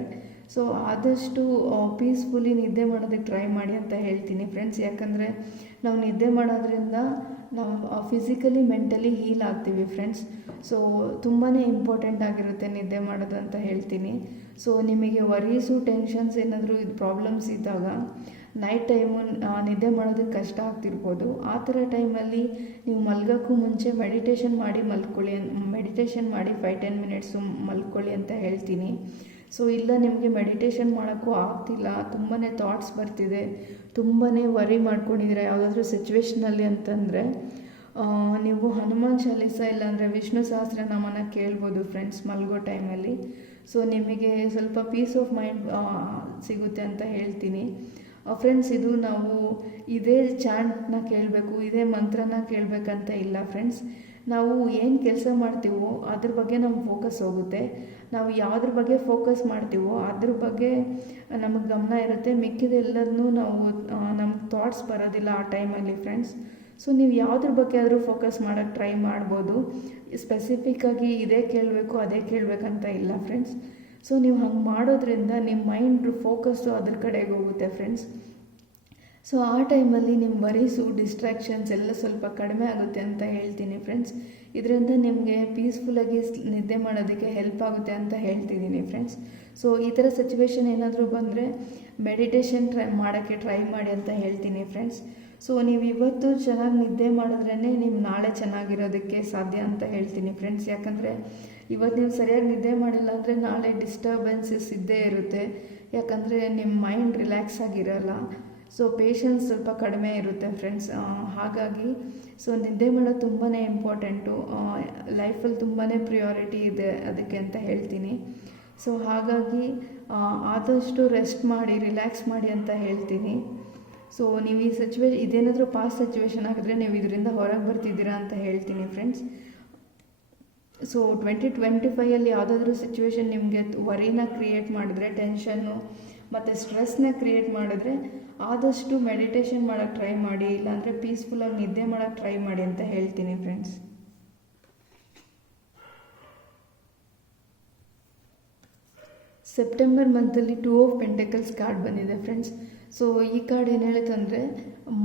ಸೊ ಆದಷ್ಟು ಪೀಸ್ಫುಲಿ ನಿದ್ದೆ ಮಾಡೋದಕ್ಕೆ ಟ್ರೈ ಮಾಡಿ ಅಂತ ಹೇಳ್ತೀನಿ ಫ್ರೆಂಡ್ಸ್. ಯಾಕಂದರೆ ನಾವು ನಿದ್ದೆ ಮಾಡೋದ್ರಿಂದ ನಾವು ಫಿಸಿಕಲಿ ಮೆಂಟಲಿ ಹೀಲ್ ಆಗ್ತೀವಿ ಫ್ರೆಂಡ್ಸ್. ಸೊ ತುಂಬಾ ಇಂಪಾರ್ಟೆಂಟ್ ಆಗಿರುತ್ತೆ ನಿದ್ದೆ ಮಾಡೋದು ಅಂತ ಹೇಳ್ತೀನಿ. ಸೊ ನಿಮಗೆ ವರೀಸು ಟೆನ್ಷನ್ಸ್ ಏನಾದರೂ ಇದು ಪ್ರಾಬ್ಲಮ್ಸ್ ಇದ್ದಾಗ ನೈಟ್ ಟೈಮು ನಿದ್ದೆ ಮಾಡೋದಕ್ಕೆ ಕಷ್ಟ ಆಗ್ತಿರ್ಬೋದು. ಆ ಥರ ಟೈಮಲ್ಲಿ ನೀವು ಮಲ್ಗೋಕ್ಕೂ ಮುಂಚೆ ಮೆಡಿಟೇಷನ್ ಮಾಡಿ ಮಲ್ಕೊಳ್ಳಿ, ಮೆಡಿಟೇಷನ್ ಮಾಡಿ 5-10 ಮಿನಿಟ್ಸು ಮಲ್ಕೊಳ್ಳಿ ಅಂತ ಹೇಳ್ತೀನಿ. ಸೊ ಇಲ್ಲ ನಿಮಗೆ ಮೆಡಿಟೇಷನ್ ಮಾಡೋಕ್ಕೂ ಆಗ್ತಿಲ್ಲ, ತುಂಬಾ ಥಾಟ್ಸ್ ಬರ್ತಿದೆ, ತುಂಬಾ ವರಿ ಮಾಡ್ಕೊಂಡಿದ್ದೀರ ಯಾವುದಾದ್ರೂ ಸಿಚುವೇಷನಲ್ಲಿ ಅಂತಂದರೆ ನೀವು ಹನುಮಾನ್ ಚಾಲೀಸ ಇಲ್ಲಾಂದರೆ ವಿಷ್ಣು ಸಹಸ್ರನಾಮನ ಕೇಳ್ಬೋದು ಫ್ರೆಂಡ್ಸ್ ಮಲ್ಗೋ ಟೈಮಲ್ಲಿ. ಸೊ ನಿಮಗೆ ಸ್ವಲ್ಪ ಪೀಸ್ ಆಫ್ ಮೈಂಡ್ ಸಿಗುತ್ತೆ ಅಂತ ಹೇಳ್ತೀನಿ ಫ್ರೆಂಡ್ಸ್. ಇದು ನಾವು ಇದೇ ಚಾಂಟ್ನ ಕೇಳಬೇಕು, ಇದೇ ಮಂತ್ರನ ಕೇಳಬೇಕಂತ ಇಲ್ಲ ಫ್ರೆಂಡ್ಸ್. ನಾವು ಏನು ಕೆಲಸ ಮಾಡ್ತೀವೋ ಅದ್ರ ಬಗ್ಗೆ ನಮ್ಮ ಫೋಕಸ್ ಹೋಗುತ್ತೆ. ನಾವು ಯಾವುದ್ರ ಬಗ್ಗೆ ಫೋಕಸ್ ಮಾಡ್ತೀವೋ ಅದ್ರ ಬಗ್ಗೆ ನಮಗೆ ಗಮನ ಇರುತ್ತೆ. ಮಿಕ್ಕಿದೆಲ್ಲದನ್ನೂ ನಾವು ನಮ್ಗೆ ಥಾಟ್ಸ್ ಬರೋದಿಲ್ಲ ಆ ಟೈಮಲ್ಲಿ ಫ್ರೆಂಡ್ಸ್. ಸೊ ನೀವು ಯಾವುದ್ರ ಬಗ್ಗೆ ಆದರೂ ಫೋಕಸ್ ಮಾಡೋಕ್ಕೆ ಟ್ರೈ ಮಾಡ್ಬೋದು. ಸ್ಪೆಸಿಫಿಕ್ಕಾಗಿ ಇದೇ ಕೇಳಬೇಕು ಅದೇ ಕೇಳಬೇಕಂತ ಇಲ್ಲ ಫ್ರೆಂಡ್ಸ್. ಸೊ ನೀವು ಹಂಗೆ ಮಾಡೋದ್ರಿಂದ ನಿಮ್ಮ ಮೈಂಡ್ ಫೋಕಸ್ಸು ಅದ್ರ ಕಡೆಗೆ ಹೋಗುತ್ತೆ ಫ್ರೆಂಡ್ಸ್. ಸೊ ಆ ಟೈಮಲ್ಲಿ ನಿಮ್ಮ ವರೀಸು ಡಿಸ್ಟ್ರಾಕ್ಷನ್ಸ್ ಎಲ್ಲ ಸ್ವಲ್ಪ ಕಡಿಮೆ ಆಗುತ್ತೆ ಅಂತ ಹೇಳ್ತೀನಿ ಫ್ರೆಂಡ್ಸ್. ಇದರಿಂದ ನಿಮಗೆ ಪೀಸ್ಫುಲ್ಲಾಗಿ ನಿದ್ದೆ ಮಾಡೋದಕ್ಕೆ ಹೆಲ್ಪ್ ಆಗುತ್ತೆ ಅಂತ ಹೇಳ್ತಿದ್ದೀನಿ ಫ್ರೆಂಡ್ಸ್. ಸೊ ಈ ಥರ ಸಿಚುವೇಶನ್ ಏನಾದರೂ ಬಂದರೆ ಮೆಡಿಟೇಷನ್ ಮಾಡೋಕ್ಕೆ ಟ್ರೈ ಮಾಡಿ ಅಂತ ಹೇಳ್ತೀನಿ ಫ್ರೆಂಡ್ಸ್. ಸೊ ನೀವು ಇವತ್ತು ಚೆನ್ನಾಗಿ ನಿದ್ದೆ ಮಾಡಿದ್ರೇ ನೀವು ನಾಳೆ ಚೆನ್ನಾಗಿರೋದಕ್ಕೆ ಸಾಧ್ಯ ಅಂತ ಹೇಳ್ತೀನಿ ಫ್ರೆಂಡ್ಸ್. ಯಾಕಂದರೆ ಇವತ್ತು ನೀವು ಸರಿಯಾಗಿ ನಿದ್ದೆ ಮಾಡಿಲ್ಲ ಅಂದರೆ ನಾಳೆ ಡಿಸ್ಟರ್ಬೆನ್ಸಸ್ ಇದ್ದೇ ಇರುತ್ತೆ. ಯಾಕಂದರೆ ನಿಮ್ಮ ಮೈಂಡ್ ರಿಲ್ಯಾಕ್ಸ್ ಆಗಿರಲ್ಲ. ಸೊ ಪೇಷನ್ಸ್ ಸ್ವಲ್ಪ ಕಡಿಮೆ ಇರುತ್ತೆ ಫ್ರೆಂಡ್ಸ್. ಹಾಗಾಗಿ ಸೊ ನಿದ್ದೆ ಮಾಡೋದು ತುಂಬಾ ಇಂಪಾರ್ಟೆಂಟು, ಲೈಫಲ್ಲಿ ತುಂಬಾ ಪ್ರಿಯಾರಿಟಿ ಇದೆ ಅದಕ್ಕೆ ಅಂತ ಹೇಳ್ತೀನಿ. ಸೊ ಹಾಗಾಗಿ ಆದಷ್ಟು ರೆಸ್ಟ್ ಮಾಡಿ ರಿಲ್ಯಾಕ್ಸ್ ಮಾಡಿ ಅಂತ ಹೇಳ್ತೀನಿ. ಸೊ ನೀವು ಈ ಇದೇನಾದರೂ ಪಾಸ್ಟ್ ಸಿಚುವೇಶನ್ ಆಗಿದ್ರೆ ನೀವು ಇದರಿಂದ ಹೊರಗೆ ಬರ್ತಿದ್ದೀರಾ ಅಂತ ಹೇಳ್ತೀನಿ ಫ್ರೆಂಡ್ಸ್. ಸೊ 2025ಅಲ್ಲಿ ಯಾವುದಾದ್ರೂ ಸಿಚುವೇಶನ್ ನಿಮಗೆ ವರಿನ ಕ್ರಿಯೇಟ್ ಮಾಡಿದ್ರೆ, ಟೆನ್ಷನ್ನು ಮತ್ತು ಸ್ಟ್ರೆಸ್ನ ಕ್ರಿಯೇಟ್ ಮಾಡಿದ್ರೆ ಆದಷ್ಟು ಮೆಡಿಟೇಷನ್ ಮಾಡೋಕ್ಕೆ ಟ್ರೈ ಮಾಡಿ, ಇಲ್ಲಾಂದರೆ ಪೀಸ್ಫುಲ್ಲಾಗಿ ನಿದ್ದೆ ಮಾಡೋಕ್ಕೆ ಟ್ರೈ ಮಾಡಿ ಅಂತ ಹೇಳ್ತೀನಿ ಫ್ರೆಂಡ್ಸ್. ಸೆಪ್ಟೆಂಬರ್ ಮಂತಲ್ಲಿ 2 ಆಫ್ ಪೆಂಟಕಲ್ಸ್ ಕಾರ್ಡ್ ಬಂದಿದೆ ಫ್ರೆಂಡ್ಸ್. ಸೊ ಈ ಕಾರ್ಡ್ ಏನು ಹೇಳುತ್ತಂದರೆ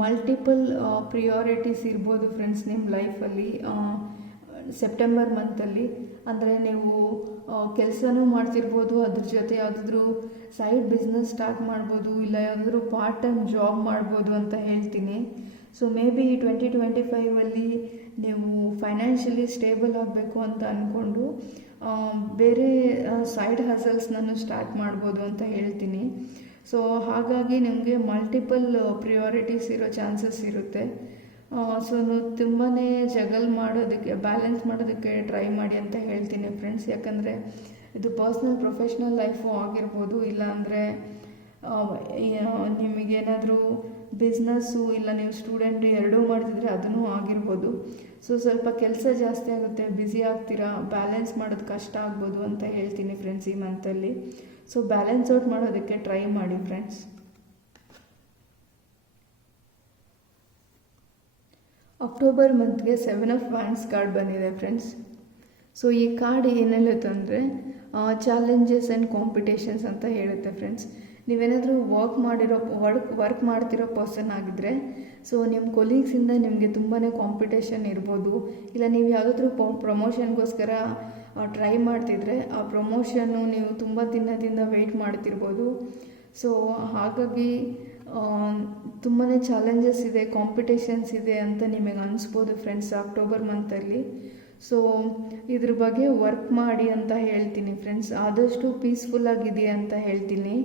ಮಲ್ಟಿಪಲ್ ಪ್ರಿಯಾರಿಟೀಸ್ ಇರ್ಬೋದು ಫ್ರೆಂಡ್ಸ್ ನಿಮ್ಮ ಲೈಫಲ್ಲಿ ಸೆಪ್ಟೆಂಬರ್ ಮಂತಲ್ಲಿ. ಅಂದರೆ ನೀವು ಕೆಲಸನೂ ಮಾಡ್ತಿರ್ಬೋದು, ಅದ್ರ ಜೊತೆ ಯಾವುದಾದ್ರೂ ಸೈಡ್ ಬಿಸ್ನೆಸ್ ಸ್ಟಾರ್ಟ್ ಮಾಡ್ಬೋದು, ಇಲ್ಲ ಯಾವುದಾದ್ರೂ ಪಾರ್ಟ್ ಟೈಮ್ ಜಾಬ್ ಮಾಡ್ಬೋದು ಅಂತ ಹೇಳ್ತೀನಿ. ಸೊ ಮೇ ಬಿ 2025ಅಲ್ಲಿ ನೀವು ಫೈನಾನ್ಷಿಯಲಿ ಸ್ಟೇಬಲ್ ಆಗಬೇಕು ಅಂತ ಅಂದ್ಕೊಂಡು ಬೇರೆ ಸೈಡ್ ಹಸಲ್ಸ್ನೂ ಸ್ಟಾರ್ಟ್ ಮಾಡ್ಬೋದು ಅಂತ ಹೇಳ್ತೀನಿ. ಸೊ ಹಾಗಾಗಿ ನಿಮಗೆ ಮಲ್ಟಿಪಲ್ ಪ್ರಿಯಾರಿಟೀಸ್ ಇರೋ ಚಾನ್ಸಸ್ ಇರುತ್ತೆ. ಸೊ ನೀವು ತುಂಬಾ ಜಗಲ್ ಮಾಡೋದಕ್ಕೆ, ಬ್ಯಾಲೆನ್ಸ್ ಮಾಡೋದಕ್ಕೆ ಟ್ರೈ ಮಾಡಿ ಅಂತ ಹೇಳ್ತೀನಿ ಫ್ರೆಂಡ್ಸ್. ಯಾಕಂದರೆ ಇದು ಪರ್ಸ್ನಲ್ ಪ್ರೊಫೆಷ್ನಲ್ ಲೈಫು ಆಗಿರ್ಬೋದು, ಇಲ್ಲಾಂದರೆ ನಿಮಗೇನಾದರೂ ಬಿಸ್ನೆಸ್ಸು ಇಲ್ಲ ನೀವು ಸ್ಟೂಡೆಂಟ್ ಎರಡೂ ಮಾಡ್ತಿದ್ರೆ ಅದನ್ನೂ ಆಗಿರ್ಬೋದು. ಸೊ ಸ್ವಲ್ಪ ಕೆಲಸ ಜಾಸ್ತಿ ಆಗುತ್ತೆ, ಬ್ಯುಸಿ ಆಗ್ತೀರಾ, ಬ್ಯಾಲೆನ್ಸ್ ಮಾಡೋದು ಕಷ್ಟ ಆಗ್ಬೋದು ಅಂತ ಹೇಳ್ತೀನಿ ಫ್ರೆಂಡ್ಸ್ ಈ ಮಂತಲ್ಲಿ. ಸೊ ಬ್ಯಾಲೆನ್ಸ್ ಔಟ್ ಮಾಡೋದಕ್ಕೆ ಟ್ರೈ ಮಾಡಿ ಫ್ರೆಂಡ್ಸ್. ಅಕ್ಟೋಬರ್ ಮಂತ್ಗೆ 7 ಆಫ್ ವ್ಯಾಂಡ್ಸ್ ಕಾರ್ಡ್ ಬಂದಿದೆ ಫ್ರೆಂಡ್ಸ್. ಸೊ ಈ ಕಾರ್ಡ್ ಏನು ಹೇಳುತ್ತೆ ಅಂದರೆ ಚಾಲೆಂಜಸ್ ಆ್ಯಂಡ್ ಕಾಂಪಿಟೇಷನ್ಸ್ ಅಂತ ಹೇಳುತ್ತೆ ಫ್ರೆಂಡ್ಸ್. ನೀವೇನಾದರೂ ವರ್ಕ್ ಮಾಡ್ತಿರೋ ಪರ್ಸನ್ ಆಗಿದ್ದರೆ ಸೊ ನಿಮ್ಮ ಕೊಲೀಗ್ಸಿಂದ ನಿಮಗೆ ತುಂಬಾ ಕಾಂಪಿಟೇಷನ್ ಇರ್ಬೋದು, ಇಲ್ಲ ನೀವು ಯಾವುದಾದ್ರೂ ಪ್ರಮೋಷನ್ಗೋಸ್ಕರ ಟ್ರೈ ಮಾಡ್ತಿದ್ರೆ ಆ ಪ್ರಮೋಷನ್ನು ನೀವು ತುಂಬ ದಿನದಿಂದ ವೆಯ್ಟ್ ಮಾಡ್ತಿರ್ಬೋದು. ಸೊ ಹಾಗಾಗಿ ತುಂಬಾ ಚಾಲೆಂಜಸ್ ಇದೆ, ಕಾಂಪಿಟೇಷನ್ಸ್ ಇದೆ ಅಂತ ನಿಮಗೆ ಅನಿಸ್ಬೋದು ಫ್ರೆಂಡ್ಸ್ ಅಕ್ಟೋಬರ್ ಮಂತಲ್ಲಿ. ಸೊ ಇದ್ರ ಬಗ್ಗೆ ವರ್ಕ್ ಮಾಡಿ ಅಂತ ಹೇಳ್ತೀನಿ ಫ್ರೆಂಡ್ಸ್. ಆದಷ್ಟು ಪೀಸ್ಫುಲ್ಲಾಗಿದೆಯಾ ಅಂತ ಹೇಳ್ತೀನಿ.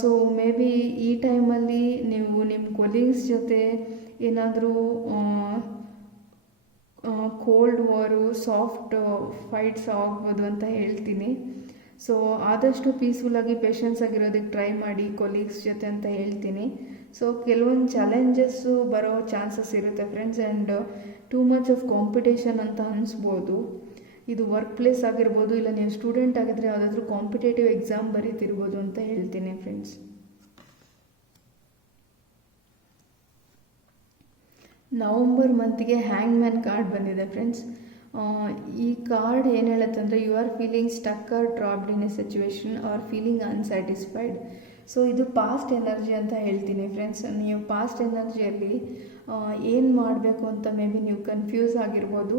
ಸೊ ಮೇ ಬಿ ಈ ಟೈಮಲ್ಲಿ ನೀವು ನಿಮ್ಮ ಕೊಲೀಗ್ಸ್ ಜೊತೆ ಏನಾದರೂ ಕೋಲ್ಡ್ ವಾರು, ಸಾಫ್ಟ್ ಫೈಟ್ಸ್ ಆಗ್ಬೋದು ಅಂತ ಹೇಳ್ತೀನಿ. ಸೊ ಆದಷ್ಟು ಪೀಸ್ಫುಲ್ಲಾಗಿ ಪೇಷನ್ಸ್ ಆಗಿರೋದಕ್ಕೆ ಟ್ರೈ ಮಾಡಿ ಕೊಲೀಗ್ಸ್ ಜೊತೆ ಅಂತ ಹೇಳ್ತೀನಿ. ಸೊ ಕೆಲವೊಂದು ಚಾಲೆಂಜಸ್ಸು ಬರೋ ಚಾನ್ಸಸ್ ಇರುತ್ತೆ friends, and too much of competition ಅಂತ ಅನಿಸ್ಬೋದು. ಇದು ವರ್ಕ್ ಪ್ಲೇಸ್ ಆಗಿರ್ಬೋದು, ಇಲ್ಲ ನೀವು ಸ್ಟೂಡೆಂಟ್ ಆಗಿದ್ರೆ ಯಾವುದಾದ್ರೂ ಕಾಂಪಿಟೇಟಿವ್ ಎಕ್ಸಾಮ್ ಬರೀತಿರ್ಬೋದು ಅಂತ ಹೇಳ್ತೀನಿ ಫ್ರೆಂಡ್ಸ್. ನವಂಬರ್ ಮಂತ್ಗೆ ಹ್ಯಾಂಗ್ ಮ್ಯಾನ್ ಕಾರ್ಡ್ ಬಂದಿದೆ ಫ್ರೆಂಡ್ಸ್. ಈ ಕಾರ್ಡ್ ಏನು ಹೇಳುತ್ತೆ ಅಂದರೆ, you are feeling stuck or dropped in a situation or feeling unsatisfied. So ಇದು ಪಾಸ್ಟ್ ಎನರ್ಜಿ ಅಂತ ಹೇಳ್ತೀನಿ ಫ್ರೆಂಡ್ಸ್. ನೀವು ಪಾಸ್ಟ್ ಎನರ್ಜಿಯಲ್ಲಿ ಏನು ಮಾಡಬೇಕು ಅಂತ ಮೇ ಬಿ ನೀವು ಕನ್ಫ್ಯೂಸ್ ಆಗಿರ್ಬೋದು,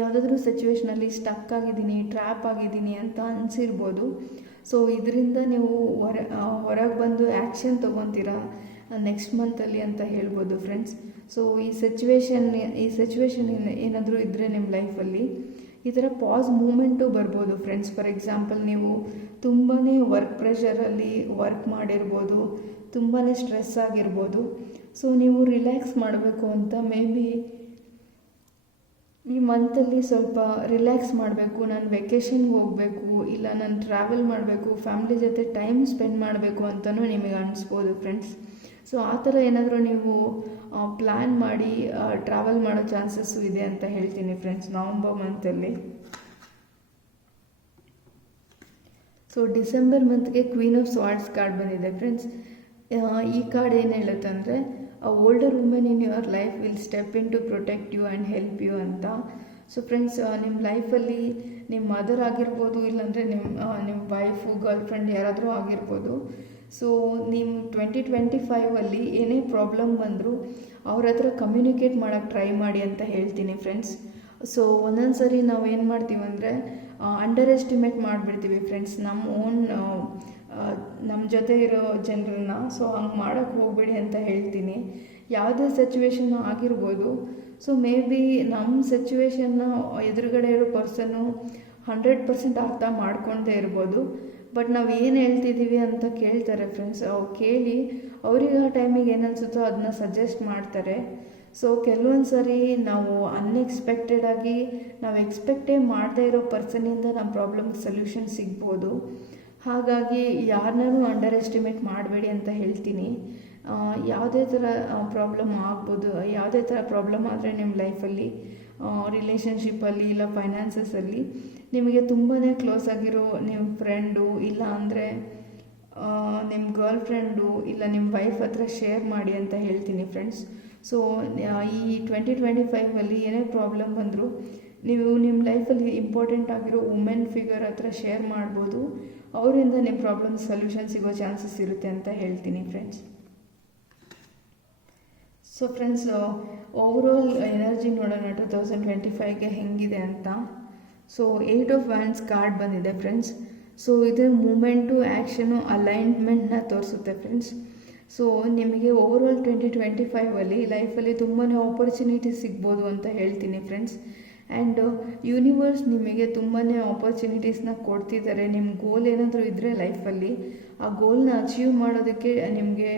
ಯಾವುದಾದ್ರೂ ಸಿಚುವೇಷನಲ್ಲಿ ಸ್ಟಕ್ ಆಗಿದ್ದೀನಿ, ಟ್ರ್ಯಾಪ್ ಆಗಿದ್ದೀನಿ ಅಂತ ಅನಿಸಿರ್ಬೋದು. ಸೊ ಇದರಿಂದ ನೀವು ಹೊರಗೆ ಬಂದು ಆ್ಯಕ್ಷನ್ ತೊಗೊತೀರಾ ನೆಕ್ಸ್ಟ್ ಮಂತಲ್ಲಿ ಅಂತ ಹೇಳ್ಬೋದು ಫ್ರೆಂಡ್ಸ್. ಸೊ ಈ ಸಿಚುವೇಶನ್ ಏನಾದರೂ ಇದ್ದರೆ ನಿಮ್ಮ ಲೈಫಲ್ಲಿ ಈ ಥರ ಪಾಸ್ ಮೂಮೆಂಟು ಬರ್ಬೋದು ಫ್ರೆಂಡ್ಸ್. ಫಾರ್ ಎಕ್ಸಾಂಪಲ್, ನೀವು ತುಂಬಾ ವರ್ಕ್ ಪ್ರೆಷರಲ್ಲಿ ವರ್ಕ್ ಮಾಡಿರ್ಬೋದು, ತುಂಬಾ ಸ್ಟ್ರೆಸ್ ಆಗಿರ್ಬೋದು. ಸೊ ನೀವು ರಿಲ್ಯಾಕ್ಸ್ ಮಾಡಬೇಕು ಅಂತ ಮೇ ಬಿ ಈ ಮಂತಲ್ಲಿ ಸ್ವಲ್ಪ ರಿಲ್ಯಾಕ್ಸ್ ಮಾಡಬೇಕು, ನಾನು ವೆಕೇಷನ್ಗೆ ಹೋಗಬೇಕು, ಇಲ್ಲ ನಾನು ಟ್ರಾವೆಲ್ ಮಾಡಬೇಕು, ಫ್ಯಾಮಿಲಿ ಜೊತೆ ಟೈಮ್ ಸ್ಪೆಂಡ್ ಮಾಡಬೇಕು ಅಂತಲೂ ನಿಮಗೆ ಅನಿಸ್ಬೋದು ಫ್ರೆಂಡ್ಸ್. ಸೊ ಆ ಥರ ಏನಾದರೂ ನೀವು ಪ್ಲ್ಯಾನ್ ಮಾಡಿ ಟ್ರಾವೆಲ್ ಮಾಡೋ ಚಾನ್ಸಸ್ಸು ಇದೆ ಅಂತ ಹೇಳ್ತೀನಿ ಫ್ರೆಂಡ್ಸ್ ನವಂಬರ್ ಮಂತಲ್ಲಿ. ಸೊ ಡಿಸೆಂಬರ್ ಮಂತ್ಗೆ ಕ್ವೀನ್ ಆಫ್ ಸ್ವಾರ್ಡ್ಸ್ ಕಾರ್ಡ್ ಬಂದಿದೆ ಫ್ರೆಂಡ್ಸ್. ಈ ಕಾರ್ಡ್ ಏನು ಹೇಳುತ್ತೆ ಅಂದರೆ, a older women in your life will step in to protect you and help you ಅಂತ. ಸೊ ಫ್ರೆಂಡ್ಸ್, ನಿಮ್ಮ ಲೈಫಲ್ಲಿ ನಿಮ್ಮ ಮದರ್ ಆಗಿರ್ಬೋದು, ಇಲ್ಲಾಂದರೆ ನಿಮ್ಮ ವೈಫು, ಗರ್ಲ್ ಫ್ರೆಂಡ್ ಯಾರಾದರೂ ಆಗಿರ್ಬೋದು. ಸೊ ನೀವು 2025 ಏನೇ ಪ್ರಾಬ್ಲಮ್ ಬಂದರೂ ಅವ್ರ ಹತ್ರ ಕಮ್ಯುನಿಕೇಟ್ ಮಾಡೋಕ್ಕೆ ಟ್ರೈ ಮಾಡಿ ಅಂತ ಹೇಳ್ತೀನಿ ಫ್ರೆಂಡ್ಸ್. ಸೊ ಒಂದೊಂದು ಸರಿ ನಾವು ಏನು ಮಾಡ್ತೀವಿ ಅಂದರೆ ಅಂಡರ್ ಎಸ್ಟಿಮೇಟ್ ಮಾಡಿಬಿಡ್ತೀವಿ ಫ್ರೆಂಡ್ಸ್ ನಮ್ಮ ಜೊತೆ ಇರೋ ಜನರನ್ನ. ಸೊ ಹಂಗೆ ಮಾಡೋಕ್ಕೆ ಹೋಗಬೇಡಿ ಅಂತ ಹೇಳ್ತೀನಿ. ಯಾವುದೇ ಸಿಚುವೇಶನ್ ಆಗಿರ್ಬೋದು. ಸೊ ಮೇ ಬಿ ನಮ್ಮ ಸಿಚುವೇಶನ್ನ ಎದುರುಗಡೆ ಇರೋ ಪರ್ಸನ್ನು 100% ಅರ್ಥ ಮಾಡ್ಕೊಳ್ದೇ ಇರ್ಬೋದು. ಬಟ್ ನಾವು ಏನು ಹೇಳ್ತಿದ್ದೀವಿ ಅಂತ ಕೇಳ್ತಾರೆ ಫ್ರೆಂಡ್ಸ್. ಅವ್ರು ಕೇಳಿ ಅವ್ರಿಗೆ ಆ ಟೈಮಿಗೆ ಏನು ಅನಿಸುತ್ತೋ ಅದನ್ನ ಸಜೆಸ್ಟ್ ಮಾಡ್ತಾರೆ. ಸೊ ಕೆಲವೊಂದು ಸರಿ ನಾವು ಅನ್ಎಕ್ಸ್ಪೆಕ್ಟೆಡಾಗಿ ನಾವು ಎಕ್ಸ್ಪೆಕ್ಟೇ ಮಾಡದೇ ಇರೋ ಪರ್ಸನಿಂದ ನಮ್ಮ ಪ್ರಾಬ್ಲಮ್ಗೆ ಸೊಲ್ಯೂಷನ್ ಸಿಗ್ಬೋದು. ಹಾಗಾಗಿ ಯಾರನ್ನೂ ಅಂಡರ್ ಎಸ್ಟಿಮೇಟ್ ಮಾಡಬೇಡಿ ಅಂತ ಹೇಳ್ತೀನಿ. ಯಾವುದೇ ಥರ ಪ್ರಾಬ್ಲಮ್ ಆಗ್ಬೋದು, ಯಾವುದೇ ಥರ ಪ್ರಾಬ್ಲಮ್ ಆದರೆ ನಿಮ್ಮ ಲೈಫಲ್ಲಿ, ರಿಲೇಷನ್ಶಿಪ್ಪಲ್ಲಿ, ಇಲ್ಲ ಫೈನಾನ್ಸಸಲ್ಲಿ ನಿಮಗೆ ತುಂಬಾ ಕ್ಲೋಸ್ ಆಗಿರೋ ನಿಮ್ಮ ಫ್ರೆಂಡು, ಇಲ್ಲ ಅಂದರೆ ನಿಮ್ಮ ಗರ್ಲ್ ಫ್ರೆಂಡು, ಇಲ್ಲ ನಿಮ್ಮ ವೈಫ್ ಹತ್ರ ಶೇರ್ ಮಾಡಿ ಅಂತ ಹೇಳ್ತೀನಿ ಫ್ರೆಂಡ್ಸ್. ಸೊ ಈ 2025 ಏನೇ ಪ್ರಾಬ್ಲಮ್ ಬಂದರೂ ನೀವು ನಿಮ್ಮ ಲೈಫಲ್ಲಿ ಇಂಪಾರ್ಟೆಂಟ್ ಆಗಿರೋ ವುಮೆನ್ ಫಿಗರ್ ಹತ್ರ ಶೇರ್ ಮಾಡ್ಬೋದು. ಅವರಿಂದ ನಿಮ್ಮ ಪ್ರಾಬ್ಲಮ್ ಸೊಲ್ಯೂಷನ್ ಸಿಗೋ ಚಾನ್ಸಸ್ ಇರುತ್ತೆ ಅಂತ ಹೇಳ್ತೀನಿ friends. So friends, overall energy ನೋಡೋಣ 2025ಗೆ ಹೆಂಗಿದೆ ಅಂತ. ಸೊ 8 ಆಫ್ ವ್ಯಾಂಡ್ಸ್ ಕಾರ್ಡ್ ಬಂದಿದೆ ಫ್ರೆಂಡ್ಸ್. ಸೊ ಇದು ಮೂಮೆಂಟು, ಆ್ಯಕ್ಷನು, ಅಲೈನ್ಮೆಂಟ್ನ ತೋರಿಸುತ್ತೆ ಫ್ರೆಂಡ್ಸ್. ಸೊ ನಿಮಗೆ ಓವರಾಲ್ 2025 ಲೈಫಲ್ಲಿ ತುಂಬಾ ಆಪರ್ಚುನಿಟಿ ಸಿಗ್ಬೋದು ಅಂತ ಹೇಳ್ತೀನಿ ಫ್ರೆಂಡ್ಸ್. ಆ್ಯಂಡ್ ಯೂನಿವರ್ಸ್ ನಿಮಗೆ ತುಂಬಾ ಆಪರ್ಚುನಿಟೀಸ್ನ ಕೊಡ್ತಿದ್ದಾರೆ. ನಿಮ್ಮ ಗೋಲ್ ಏನಾದರೂ ಇದ್ದರೆ ಲೈಫಲ್ಲಿ ಆ ಗೋಲ್ನ ಅಚೀವ್ ಮಾಡೋದಕ್ಕೆ ನಿಮಗೆ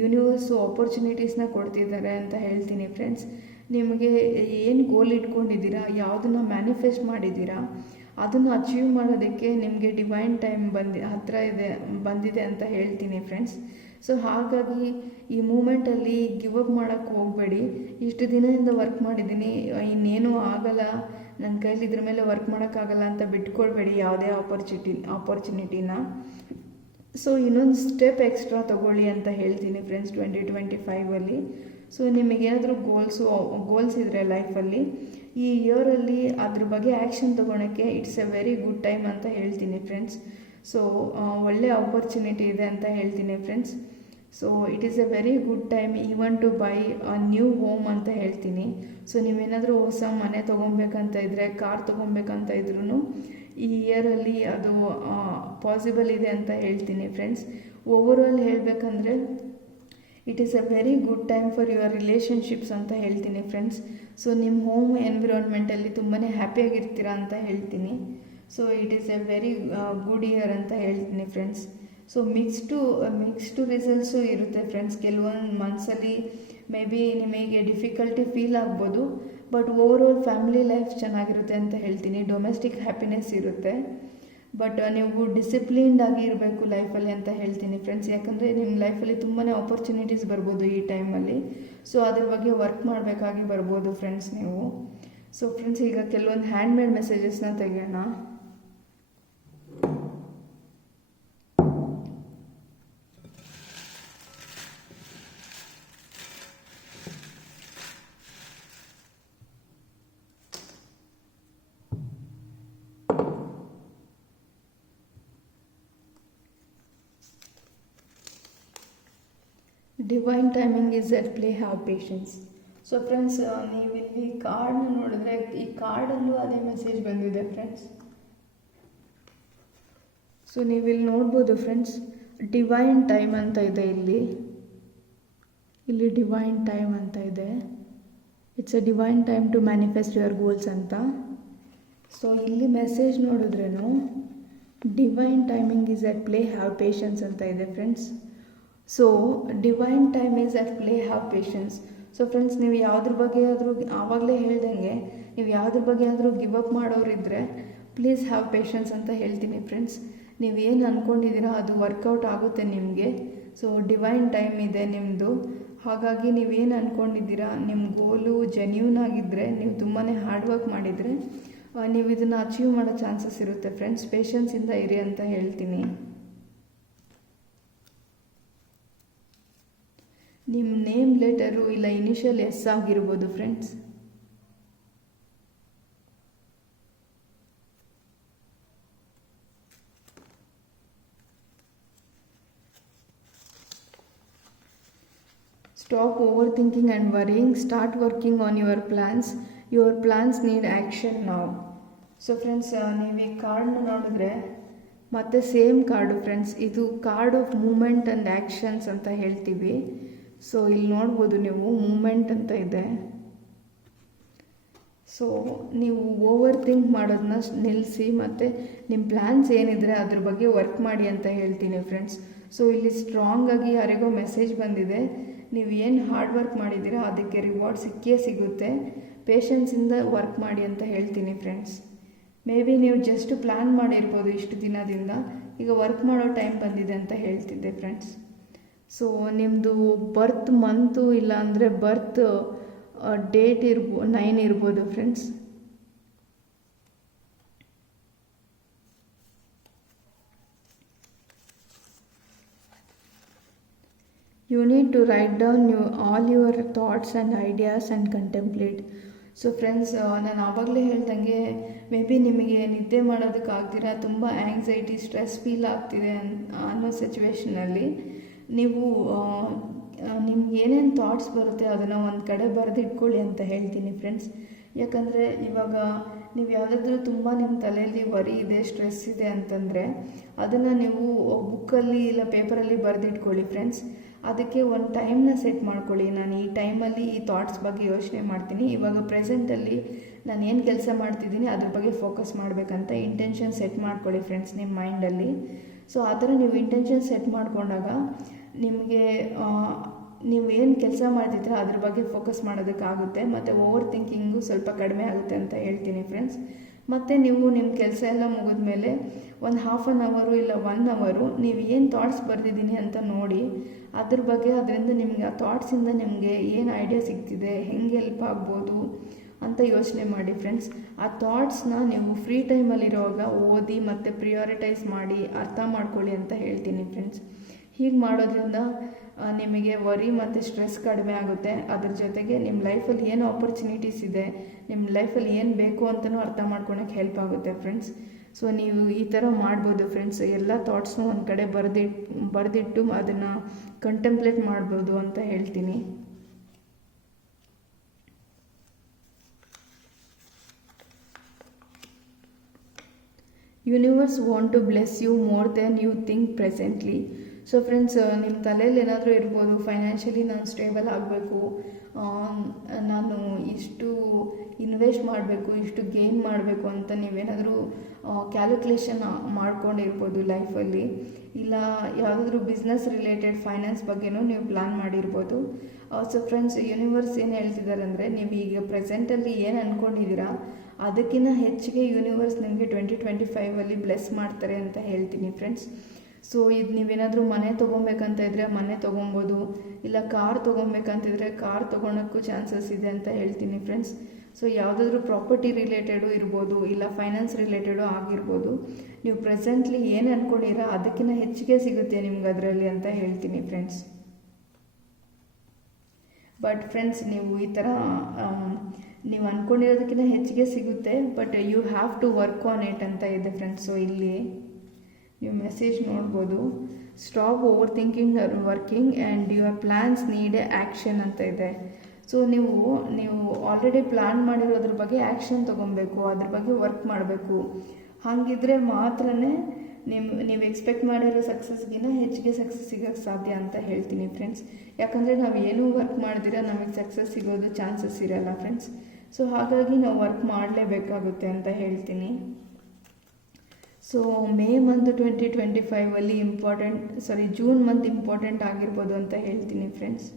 ಯೂನಿವರ್ಸು ಆಪರ್ಚುನಿಟೀಸ್ನ ಕೊಡ್ತಿದ್ದಾರೆ ಅಂತ ಹೇಳ್ತೀನಿ ಫ್ರೆಂಡ್ಸ್. ನಿಮಗೆ ಏನು ಗೋಲ್ ಇಟ್ಕೊಂಡಿದ್ದೀರಾ, ಯಾವುದನ್ನು ಮ್ಯಾನಿಫೆಸ್ಟ್ ಮಾಡಿದ್ದೀರಾ, ಅದನ್ನು ಅಚೀವ್ ಮಾಡೋದಕ್ಕೆ ನಿಮಗೆ ಡಿವೈನ್ ಟೈಮ್ ಬಂದಿದೆ ಅಂತ ಹೇಳ್ತೀನಿ ಫ್ರೆಂಡ್ಸ್. ಸೊ ಹಾಗಾಗಿ ಈ ಮೂಮೆಂಟಲ್ಲಿ ಗಿವ್ ಅಪ್ ಮಾಡೋಕ್ಕೆ ಹೋಗಬೇಡಿ. ಇಷ್ಟು ದಿನದಿಂದ ವರ್ಕ್ ಮಾಡಿದ್ದೀನಿ, ಇನ್ನೇನೂ ಆಗಲ್ಲ, ನನ್ನ ಕೈಲಿ ಇದ್ರ ಮೇಲೆ ವರ್ಕ್ ಮಾಡೋಕ್ಕಾಗಲ್ಲ ಅಂತ ಬಿಟ್ಕೊಳ್ಬೇಡಿ ಯಾವುದೇ ಆಪರ್ಚುನಿಟಿನ. ಸೊ ಇನ್ನೊಂದು ಸ್ಟೆಪ್ ಎಕ್ಸ್ಟ್ರಾ ತೊಗೊಳ್ಳಿ ಅಂತ ಹೇಳ್ತೀನಿ ಫ್ರೆಂಡ್ಸ್ 2025. ಸೊ ನಿಮಗೇನಾದರೂ ಗೋಲ್ಸ್ ಇದ್ದರೆ ಲೈಫಲ್ಲಿ ಈ ಇಯರಲ್ಲಿ ಅದ್ರ ಬಗ್ಗೆ ಆ್ಯಕ್ಷನ್ ತೊಗೊಳಕ್ಕೆ it's a very good time ಅಂತ ಹೇಳ್ತೀನಿ ಫ್ರೆಂಡ್ಸ್. ಸೊ ಒಳ್ಳೆ ಆಪರ್ಚುನಿಟಿ ಇದೆ ಅಂತ ಹೇಳ್ತೀನಿ friends. So it is a very good time even to buy a new home ಅಂತ ಹೇಳ್ತೀನಿ. ಸೊ ನೀವೇನಾದರೂ ಹೊಸ ಮನೆ ತೊಗೊಬೇಕಂತ ಇದ್ದರೆ, ಕಾರ್ ತೊಗೊಬೇಕಂತ ಇದ್ರೂ ಈ ಇಯರಲ್ಲಿ ಅದು ಪಾಸಿಬಲ್ ಇದೆ ಅಂತ ಹೇಳ್ತೀನಿ ಫ್ರೆಂಡ್ಸ್. ಓವರಾಲ್ ಹೇಳಬೇಕಂದ್ರೆ it is a very good time for your relationships ಅಂತ ಹೇಳ್ತೀನಿ ಫ್ರೆಂಡ್ಸ್. ಸೊ ನಿಮ್ಮ ಹೋಮ್ ಎನ್ವಿರಾನ್ಮೆಂಟಲ್ಲಿ ತುಂಬಾ ಹ್ಯಾಪಿಯಾಗಿರ್ತೀರಾ ಅಂತ ಹೇಳ್ತೀನಿ. So it is a very good year ಅಂತ ಹೇಳ್ತೀನಿ ಫ್ರೆಂಡ್ಸ್. ಸೊ ಮಿಕ್ಸ್ಟು ರಿಸಲ್ಟ್ಸು ಇರುತ್ತೆ ಫ್ರೆಂಡ್ಸ್. ಕೆಲವೊಂದು ಮಂತ್ಸಲ್ಲಿ ಮೇ ಬಿ ನಿಮಗೆ ಡಿಫಿಕಲ್ಟಿ ಫೀಲ್ ಆಗ್ಬೋದು, ಬಟ್ ಓವರಾಲ್ ಫ್ಯಾಮಿಲಿ ಲೈಫ್ ಚೆನ್ನಾಗಿರುತ್ತೆ ಅಂತ ಹೇಳ್ತೀನಿ. ಡೊಮೆಸ್ಟಿಕ್ ಹ್ಯಾಪಿನೆಸ್ ಇರುತ್ತೆ. ಬಟ್ ನೀವು ಡಿಸಿಪ್ಲಿನ್ಡ್ ಆಗಿ ಇರಬೇಕು ಲೈಫಲ್ಲಿ ಅಂತ ಹೇಳ್ತೀನಿ ಫ್ರೆಂಡ್ಸ್. ಯಾಕಂದರೆ ನಿಮ್ಮ ಲೈಫಲ್ಲಿ ತುಂಬಾ ಆಪರ್ಚುನಿಟೀಸ್ ಬರ್ಬೋದು ಈ ಟೈಮಲ್ಲಿ. ಸೊ ಅದ್ರ ಬಗ್ಗೆ ವರ್ಕ್ ಮಾಡಬೇಕಾಗಿ ಬರ್ಬೋದು ಫ್ರೆಂಡ್ಸ್ ನೀವು. ಸೊ ಫ್ರೆಂಡ್ಸ್, ಈಗ ಕೆಲವೊಂದು ಹ್ಯಾಂಡ್ಮೇಡ್ ಮೆಸೇಜಸ್ನ ತೆಗೆಯೋಣ. Divine timing is at play, have patience. So friends, ನೀವಿಲ್ಲಿ ಕಾರ್ಡ್ನ ನೋಡಿದ್ರೆ ಈ ಕಾರ್ಡಲ್ಲೂ ಅದೇ ಮೆಸೇಜ್ ಬಂದಿದೆ ಫ್ರೆಂಡ್ಸ್. ಸೊ ನೀವಿಲ್ಲಿ ನೋಡ್ಬೋದು ಫ್ರೆಂಡ್ಸ್, ಡಿವೈನ್ ಟೈಮ್ ಅಂತ ಇದೆ ಇಲ್ಲಿ ಡಿವೈನ್ ಟೈಮ್ ಅಂತ ಇದೆ. It's a divine time to manifest your goals ಅಂತ. ಸೊ ಇಲ್ಲಿ ಮೆಸೇಜ್ ನೋಡಿದ್ರೇನು divine timing is at play, have patience ಅಂತ ಇದೆ friends. So divine time is at play, have patience. So friends, ನೀವು ಯಾವುದ್ರ ಬಗ್ಗೆ ಆದರೂ ಆವಾಗಲೇ ಹೇಳ್ದಂಗೆ ನೀವು ಯಾವುದ್ರ ಬಗ್ಗೆ ಆದರೂ ಗಿವ್ ಅಪ್ ಮಾಡೋರಿದ್ದರೆ ಪ್ಲೀಸ್ ಹ್ಯಾವ್ ಪೇಷನ್ಸ್ ಅಂತ ಹೇಳ್ತೀನಿ ಫ್ರೆಂಡ್ಸ್. ನೀವೇನು ಅಂದ್ಕೊಂಡಿದ್ದೀರಾ ಅದು ವರ್ಕೌಟ್ ಆಗುತ್ತೆ ನಿಮಗೆ. ಸೊ ಡಿವೈನ್ ಟೈಮ್ ಇದೆ ನಿಮ್ಮದು. ಹಾಗಾಗಿ ನೀವೇನು ಅಂದ್ಕೊಂಡಿದ್ದೀರಾ, ನಿಮ್ಮ ಗೋಲು ಜೆನ್ಯೂನ್ ಆಗಿದ್ದರೆ, ನೀವು ತುಂಬಾ ಹಾರ್ಡ್ ವರ್ಕ್ ಮಾಡಿದರೆ ನೀವು ಇದನ್ನು ಅಚೀವ್ ಮಾಡೋ ಚಾನ್ಸಸ್ ಇರುತ್ತೆ ಫ್ರೆಂಡ್ಸ್. ಪೇಷನ್ಸಿಂದ ಇರಿ ಅಂತ ಹೇಳ್ತೀನಿ. ನಿಮ್ಮ ನೇಮ್ ಲೆಟರು ಇಲ್ಲ ಇನಿಷಿಯಲ್ ಎಸ್ ಆಗಿರ್ಬೋದು friends. Stop over thinking and worrying, start working on your plans. Your plans need action ನಾವು. ಸೊ ಫ್ರೆಂಡ್ಸ್, ನೀವು ಈ ಕಾರ್ಡ್ನ ನೋಡಿದ್ರೆ ಮತ್ತೆ ಸೇಮ್ ಕಾರ್ಡು ಫ್ರೆಂಡ್ಸ್. ಇದು card of moment and actions ಅಂತ ಹೇಳ್ತೀವಿ. ಸೊ ಇಲ್ಲಿ ನೋಡ್ಬೋದು ನೀವು ಮೂಮೆಂಟ್ ಅಂತ ಇದೆ. ಸೊ ನೀವು ಓವರ್ ಥಿಂಕ್ ಮಾಡೋದನ್ನ ನಿಲ್ಲಿಸಿ ಮತ್ತು ನಿಮ್ಮ ಪ್ಲ್ಯಾನ್ಸ್ ಏನಿದ್ರೆ ಅದ್ರ ಬಗ್ಗೆ ವರ್ಕ್ ಮಾಡಿ ಅಂತ ಹೇಳ್ತೀನಿ ಫ್ರೆಂಡ್ಸ್. ಸೊ ಇಲ್ಲಿ ಸ್ಟ್ರಾಂಗಾಗಿ ಯಾರಿಗೋ ಮೆಸೇಜ್ ಬಂದಿದೆ, ನೀವು ಏನು ಹಾರ್ಡ್ ವರ್ಕ್ ಮಾಡಿದ್ದೀರಾ ಅದಕ್ಕೆ ರಿವಾರ್ಡ್ ಸಿಕ್ಕೇ ಸಿಗುತ್ತೆ. ಪೇಷನ್ಸಿಂದ ವರ್ಕ್ ಮಾಡಿ ಅಂತ ಹೇಳ್ತೀನಿ ಫ್ರೆಂಡ್ಸ್. ಮೇ ಬಿ ನೀವು ಜಸ್ಟ್ ಪ್ಲ್ಯಾನ್ ಮಾಡಿರ್ಬೋದು ಇಷ್ಟು ದಿನದಿಂದ, ಈಗ ವರ್ಕ್ ಮಾಡೋ ಟೈಮ್ ಬಂದಿದೆ ಅಂತ ಹೇಳ್ತಿದ್ದೆ ಫ್ರೆಂಡ್ಸ್. ಸೊ ನಿಮ್ಮದು ಬರ್ತ್ ಮಂತು ಇಲ್ಲ ಅಂದರೆ ಬರ್ತ್ ಡೇಟ್ 9 ಇರ್ಬೋದು friends. You need to write down all your thoughts and ideas and contemplate. So friends, ನಾನು ಆವಾಗಲೇ ಹೇಳ್ದಂಗೆ ಮೇ ಬಿ ನಿಮಗೆ ನಿದ್ದೆ ಮಾಡೋದಕ್ಕಾಗ್ದಿರ ತುಂಬ ಆ್ಯಂಗ್ಸೈಟಿ, ಸ್ಟ್ರೆಸ್ ಫೀಲ್ ಆಗ್ತಿದೆ ಅನ್ನೋ ಸಿಚುವೇಷನಲ್ಲಿ ನೀವು ನಿಮ್ಗೆ ಏನೇನು ಥಾಟ್ಸ್ ಬರುತ್ತೆ ಅದನ್ನು ಒಂದು ಕಡೆ ಬರೆದಿಟ್ಕೊಳ್ಳಿ ಅಂತ ಹೇಳ್ತೀನಿ ಫ್ರೆಂಡ್ಸ್. ಯಾಕಂದರೆ ಇವಾಗ ನೀವು ಯಾವುದಾದ್ರೂ ತುಂಬ ನಿಮ್ಮ ತಲೆಯಲ್ಲಿ ವರಿ ಇದೆ, ಸ್ಟ್ರೆಸ್ ಇದೆ ಅಂತಂದರೆ ಅದನ್ನು ನೀವು ಬುಕ್ಕಲ್ಲಿ ಇಲ್ಲ ಪೇಪರಲ್ಲಿ ಬರೆದಿಟ್ಕೊಳ್ಳಿ ಫ್ರೆಂಡ್ಸ್. ಅದಕ್ಕೆ ಒಂದು ಟೈಮ್ನ ಸೆಟ್ ಮಾಡ್ಕೊಳ್ಳಿ. ನಾನು ಈ ಟೈಮಲ್ಲಿ ಈ ಥಾಟ್ಸ್ ಬಗ್ಗೆ ಯೋಚನೆ ಮಾಡ್ತೀನಿ, ಇವಾಗ ಪ್ರೆಸೆಂಟಲ್ಲಿ ನಾನು ಏನು ಕೆಲಸ ಮಾಡ್ತಿದ್ದೀನಿ ಅದ್ರ ಬಗ್ಗೆ ಫೋಕಸ್ ಮಾಡಬೇಕಂತ ಇಂಟೆನ್ಷನ್ ಸೆಟ್ ಮಾಡ್ಕೊಳ್ಳಿ ಫ್ರೆಂಡ್ಸ್ ನಿಮ್ಮ ಮೈಂಡಲ್ಲಿ. ಸೊ ಆ ಥರ ನೀವು ಇಂಟೆನ್ಷನ್ ಸೆಟ್ ಮಾಡಿಕೊಂಡಾಗ ನಿಮಗೆ ನೀವು ಏನು ಕೆಲಸ ಮಾಡ್ತಿದ್ರೆ ಅದ್ರ ಬಗ್ಗೆ ಫೋಕಸ್ ಮಾಡೋದಕ್ಕಾಗುತ್ತೆ ಮತ್ತು ಓವರ್ ಥಿಂಕಿಂಗು ಸ್ವಲ್ಪ ಕಡಿಮೆ ಆಗುತ್ತೆ ಅಂತ ಹೇಳ್ತೀನಿ ಫ್ರೆಂಡ್ಸ್. ಮತ್ತು ನೀವು ನಿಮ್ಮ ಕೆಲಸ ಎಲ್ಲ ಮುಗಿದ ಮೇಲೆ ಒಂದು ಹಾಫ್ ಆನ್ ಅವರು ಇಲ್ಲ 1 ಅವರು ನೀವು ಏನು ಥಾಟ್ಸ್ ಬರೆದಿದ್ದೀನಿ ಅಂತ ನೋಡಿ ಅದ್ರ ಬಗ್ಗೆ, ಅದರಿಂದ ನಿಮಗೆ ಆ ಥಾಟ್ಸಿಂದ ನಿಮಗೆ ಏನು ಐಡಿಯಾ ಸಿಗ್ತಿದೆ, ಹೆಂಗೆ ಹೆಲ್ಪ್ ಆಗ್ಬೋದು ಅಂತ ಯೋಚನೆ ಮಾಡಿ ಫ್ರೆಂಡ್ಸ್. ಆ ಥಾಟ್ಸ್ನ ನೀವು ಫ್ರೀ ಟೈಮಲ್ಲಿರುವಾಗ ಓದಿ ಮತ್ತು ಪ್ರಿಯಾರಿಟೈಸ್ ಮಾಡಿ ಅರ್ಥ ಮಾಡ್ಕೊಳ್ಳಿ ಅಂತ ಹೇಳ್ತೀನಿ ಫ್ರೆಂಡ್ಸ್. ಹೀಗೆ ಮಾಡೋದ್ರಿಂದ ನಿಮಗೆ ವರಿ ಮತ್ತು ಸ್ಟ್ರೆಸ್ ಕಡಿಮೆ ಆಗುತ್ತೆ. ಅದ್ರ ಜೊತೆಗೆ ನಿಮ್ಮ ಲೈಫಲ್ಲಿ ಏನು ಆಪರ್ಚುನಿಟೀಸ್ ಇದೆ, ನಿಮ್ಮ ಲೈಫಲ್ಲಿ ಏನು ಬೇಕು ಅಂತಲೂ ಅರ್ಥ ಮಾಡ್ಕೊಳಕ್ಕೆ ಹೆಲ್ಪ್ ಆಗುತ್ತೆ ಫ್ರೆಂಡ್ಸ್. ಸೊ ನೀವು ಈ ಥರ ಮಾಡ್ಬೋದು ಫ್ರೆಂಡ್ಸ್. ಎಲ್ಲ ಥಾಟ್ಸ್ನೂ ಒಂದು ಕಡೆ ಬರೆದಿಟ್ಟು ಅದನ್ನು ಕಂಟೆಂಪ್ಲೇಟ್ ಮಾಡ್ಬೋದು ಅಂತ ಹೇಳ್ತೀನಿ. Universe want to bless you more than you think presently. So friends, ನಿಮ್ಮ ತಲೆಯಲ್ಲಿ ಏನಾದರೂ ಇರ್ಬೋದು, ಫೈನಾನ್ಷಿಯಲಿ ನಾನು ಸ್ಟೇಬಲ್ ಆಗಬೇಕು, ನಾನು ಇನ್ನು ಇನ್ವೆಸ್ಟ್ ಮಾಡಬೇಕು, ಇಷ್ಟು ಗೇನ್ ಮಾಡಬೇಕು ಅಂತ ನೀವೇನಾದರೂ ಕ್ಯಾಲ್ಕುಲೇಷನ್ ಮಾಡ್ಕೊಂಡಿರ್ಬೋದು ಲೈಫಲ್ಲಿ. ಇಲ್ಲ ಯಾವುದಾದ್ರೂ ಬಿಸ್ನೆಸ್ ರಿಲೇಟೆಡ್ ಫೈನಾನ್ಸ್ ಬಗ್ಗೆನೂ ನೀವು ಪ್ಲ್ಯಾನ್ ಮಾಡಿರ್ಬೋದು. ಸೊ ಫ್ರೆಂಡ್ಸ್, ಯೂನಿವರ್ಸ್ ಏನು ಹೇಳ್ತಿದ್ದಾರೆ ಅಂದರೆ, ನೀವು ಈಗ ಪ್ರೆಸೆಂಟಲ್ಲಿ ಏನು ಅಂದ್ಕೊಂಡಿದ್ದೀರಾ ಅದಕ್ಕಿಂತ ಹೆಚ್ಚಿಗೆ ಯೂನಿವರ್ಸ್ ನಿಮಗೆ 2025 ಬ್ಲೆಸ್ ಮಾಡ್ತಾರೆ ಅಂತ ಹೇಳ್ತೀನಿ ಫ್ರೆಂಡ್ಸ್. ಸೊ ಇದು ನೀವೇನಾದರೂ ಮನೆ ತೊಗೊಬೇಕಂತ ಇದ್ದರೆ ಮನೆ ತೊಗೊಬೋದು, ಇಲ್ಲ ಕಾರ್ ತೊಗೊಬೇಕಂತಿದ್ರೆ ಕಾರ್ ತೊಗೊಳಕ್ಕೂ ಚಾನ್ಸಸ್ ಇದೆ ಅಂತ ಹೇಳ್ತೀನಿ ಫ್ರೆಂಡ್ಸ್. ಸೊ ಯಾವುದಾದ್ರೂ ಪ್ರಾಪರ್ಟಿ ರಿಲೇಟೆಡು ಇರ್ಬೋದು, ಇಲ್ಲ ಫೈನಾನ್ಸ್ ರಿಲೇಟೆಡು ಆಗಿರ್ಬೋದು. ನೀವು ಪ್ರೆಸೆಂಟ್ಲಿ ಏನು ಅಂದ್ಕೊಂಡಿರ ಅದಕ್ಕಿಂತ ಹೆಚ್ಚಿಗೆ ಸಿಗುತ್ತೆ ನಿಮ್ಗೆ ಅದರಲ್ಲಿ ಅಂತ ಹೇಳ್ತೀನಿ ಫ್ರೆಂಡ್ಸ್. ಬಟ್ ಫ್ರೆಂಡ್ಸ್, ನೀವು ಈ ಥರ ನೀವು ಅಂದ್ಕೊಂಡಿರೋದಕ್ಕಿಂತ ಹೆಚ್ಚಿಗೆ ಸಿಗುತ್ತೆ, but you have to work on it ಅಂತ ಇದೆ ಫ್ರೆಂಡ್ಸ್. ಸೊ ಇಲ್ಲಿ ನೀವು ಮೆಸೇಜ್ ನೋಡ್ಬೋದು, stop over thinking working and your plans need action ಅಂತ ಇದೆ. ಸೊ ನೀವು ಆಲ್ರೆಡಿ ಪ್ಲ್ಯಾನ್ ಮಾಡಿರೋದ್ರ ಬಗ್ಗೆ ಆ್ಯಕ್ಷನ್ ತೊಗೊಬೇಕು, ಅದ್ರ ಬಗ್ಗೆ ವರ್ಕ್ ಮಾಡಬೇಕು. ಹಾಗಿದ್ರೆ ಮಾತ್ರ ನೀವು ಎಕ್ಸ್ಪೆಕ್ಟ್ ಮಾಡಿರೋ ಸಕ್ಸಸ್ಗಿಂತ ಹೆಚ್ಚಿಗೆ ಸಕ್ಸಸ್ ಸಿಗೋಕ್ಕೆ ಸಾಧ್ಯ ಅಂತ ಹೇಳ್ತೀನಿ ಫ್ರೆಂಡ್ಸ್. ಯಾಕಂದರೆ ನಾವು ಏನೂ ವರ್ಕ್ ಮಾಡಿದಿರ ನಮಗೆ ಸಕ್ಸಸ್ ಸಿಗೋದು ಚಾನ್ಸಸ್ ಇರಲ್ಲ ಫ್ರೆಂಡ್ಸ್. ಸೊ ಹಾಗಾಗಿ ನಾವು ವರ್ಕ್ ಮಾಡಲೇಬೇಕಾಗುತ್ತೆ ಅಂತ ಹೇಳ್ತೀನಿ. So May month 2025 June month important ಆಗಿರ್ಬೋದು ಅಂತ ಹೇಳ್ತೀನಿ ಫ್ರೆಂಡ್ಸ್.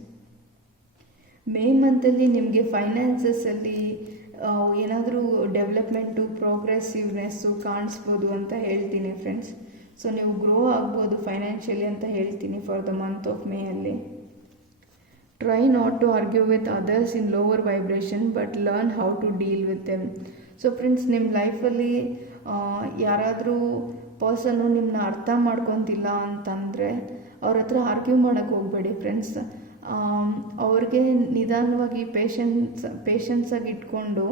ಮೇ ಮಂತಲ್ಲಿ ನಿಮಗೆ ಫೈನಾನ್ಸಸ್ಸಲ್ಲಿ ಏನಾದರೂ ಡೆವಲಪ್ಮೆಂಟು, ಪ್ರೋಗ್ರೆಸಿವ್ನೆಸ್ಸು ಕಾಣಿಸ್ಬೋದು ಅಂತ ಹೇಳ್ತೀನಿ ಫ್ರೆಂಡ್ಸ್. ಸೊ ನೀವು ಗ್ರೋ ಆಗ್ಬೋದು ಫೈನಾನ್ಷಿಯಲಿ ಅಂತ ಹೇಳ್ತೀನಿ for the month of May ಅಲ್ಲಿ. Try not to argue with others in lower vibration but learn how to deal with them. So friends, ನಿಮ್ಮ ಲೈಫಲ್ಲಿ ಯಾರಾದರೂ ಪರ್ಸನ್ನು ನಿಮ್ಮನ್ನ ಅರ್ಥ ಮಾಡ್ಕೊತಿಲ್ಲ ಅಂತಂದರೆ ಅವ್ರ ಹತ್ರ ಆರ್ಗ್ಯೂ ಮಾಡೋಕ್ಕೆ ಹೋಗಬೇಡಿ ಫ್ರೆಂಡ್ಸ್. ಅವ್ರಿಗೆ ನಿಧಾನವಾಗಿ ಪೇಷನ್ಸಾಗಿ ಇಟ್ಕೊಂಡು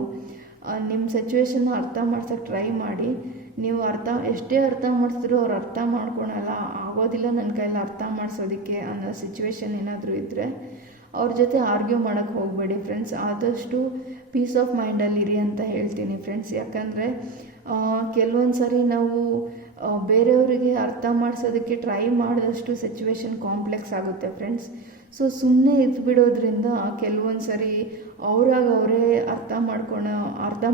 ನಿಮ್ಮ ಸಿಚುವೇಶನ್ನ ಅರ್ಥ ಮಾಡ್ಸೋಕ್ಕೆ ಟ್ರೈ ಮಾಡಿ. ನೀವು ಎಷ್ಟೇ ಅರ್ಥ ಮಾಡಿಸಿದ್ರೂ ಅವ್ರು ಅರ್ಥ ಮಾಡ್ಕೊಳಲ್ಲ, ಆಗೋದಿಲ್ಲ ನನ್ನ ಕೈಯಲ್ಲಿ ಅರ್ಥ ಮಾಡಿಸೋದಕ್ಕೆ ಅನ್ನೋ ಸಿಚುವೇಶನ್ ಏನಾದರೂ ಇದ್ದರೆ ಅವ್ರ ಜೊತೆ ಆರ್ಗ್ಯೂ ಮಾಡೋಕ್ಕೆ ಹೋಗಬೇಡಿ ಫ್ರೆಂಡ್ಸ್. ಆದಷ್ಟು ಪೀಸ್ ಆಫ್ ಮೈಂಡಲ್ಲಿ ಇರಿ ಅಂತ ಹೇಳ್ತೀನಿ ಫ್ರೆಂಡ್ಸ್. ಯಾಕಂದರೆ ಕೆಲವೊಂದು ಸಾರಿ ನಾವು ಬೇರೆಯವರಿಗೆ ಅರ್ಥ ಮಾಡಿಸೋದಕ್ಕೆ ಟ್ರೈ ಮಾಡಿದಷ್ಟು ಸಿಚುವೇಶನ್ ಕಾಂಪ್ಲೆಕ್ಸ್ ಆಗುತ್ತೆ ಫ್ರೆಂಡ್ಸ್. ಸೊ ಸುಮ್ಮನೆ ಇದ್ಬಿಡೋದ್ರಿಂದ ಕೆಲವೊಂದು ಸರಿ ಅವರೇ ಅರ್ಥ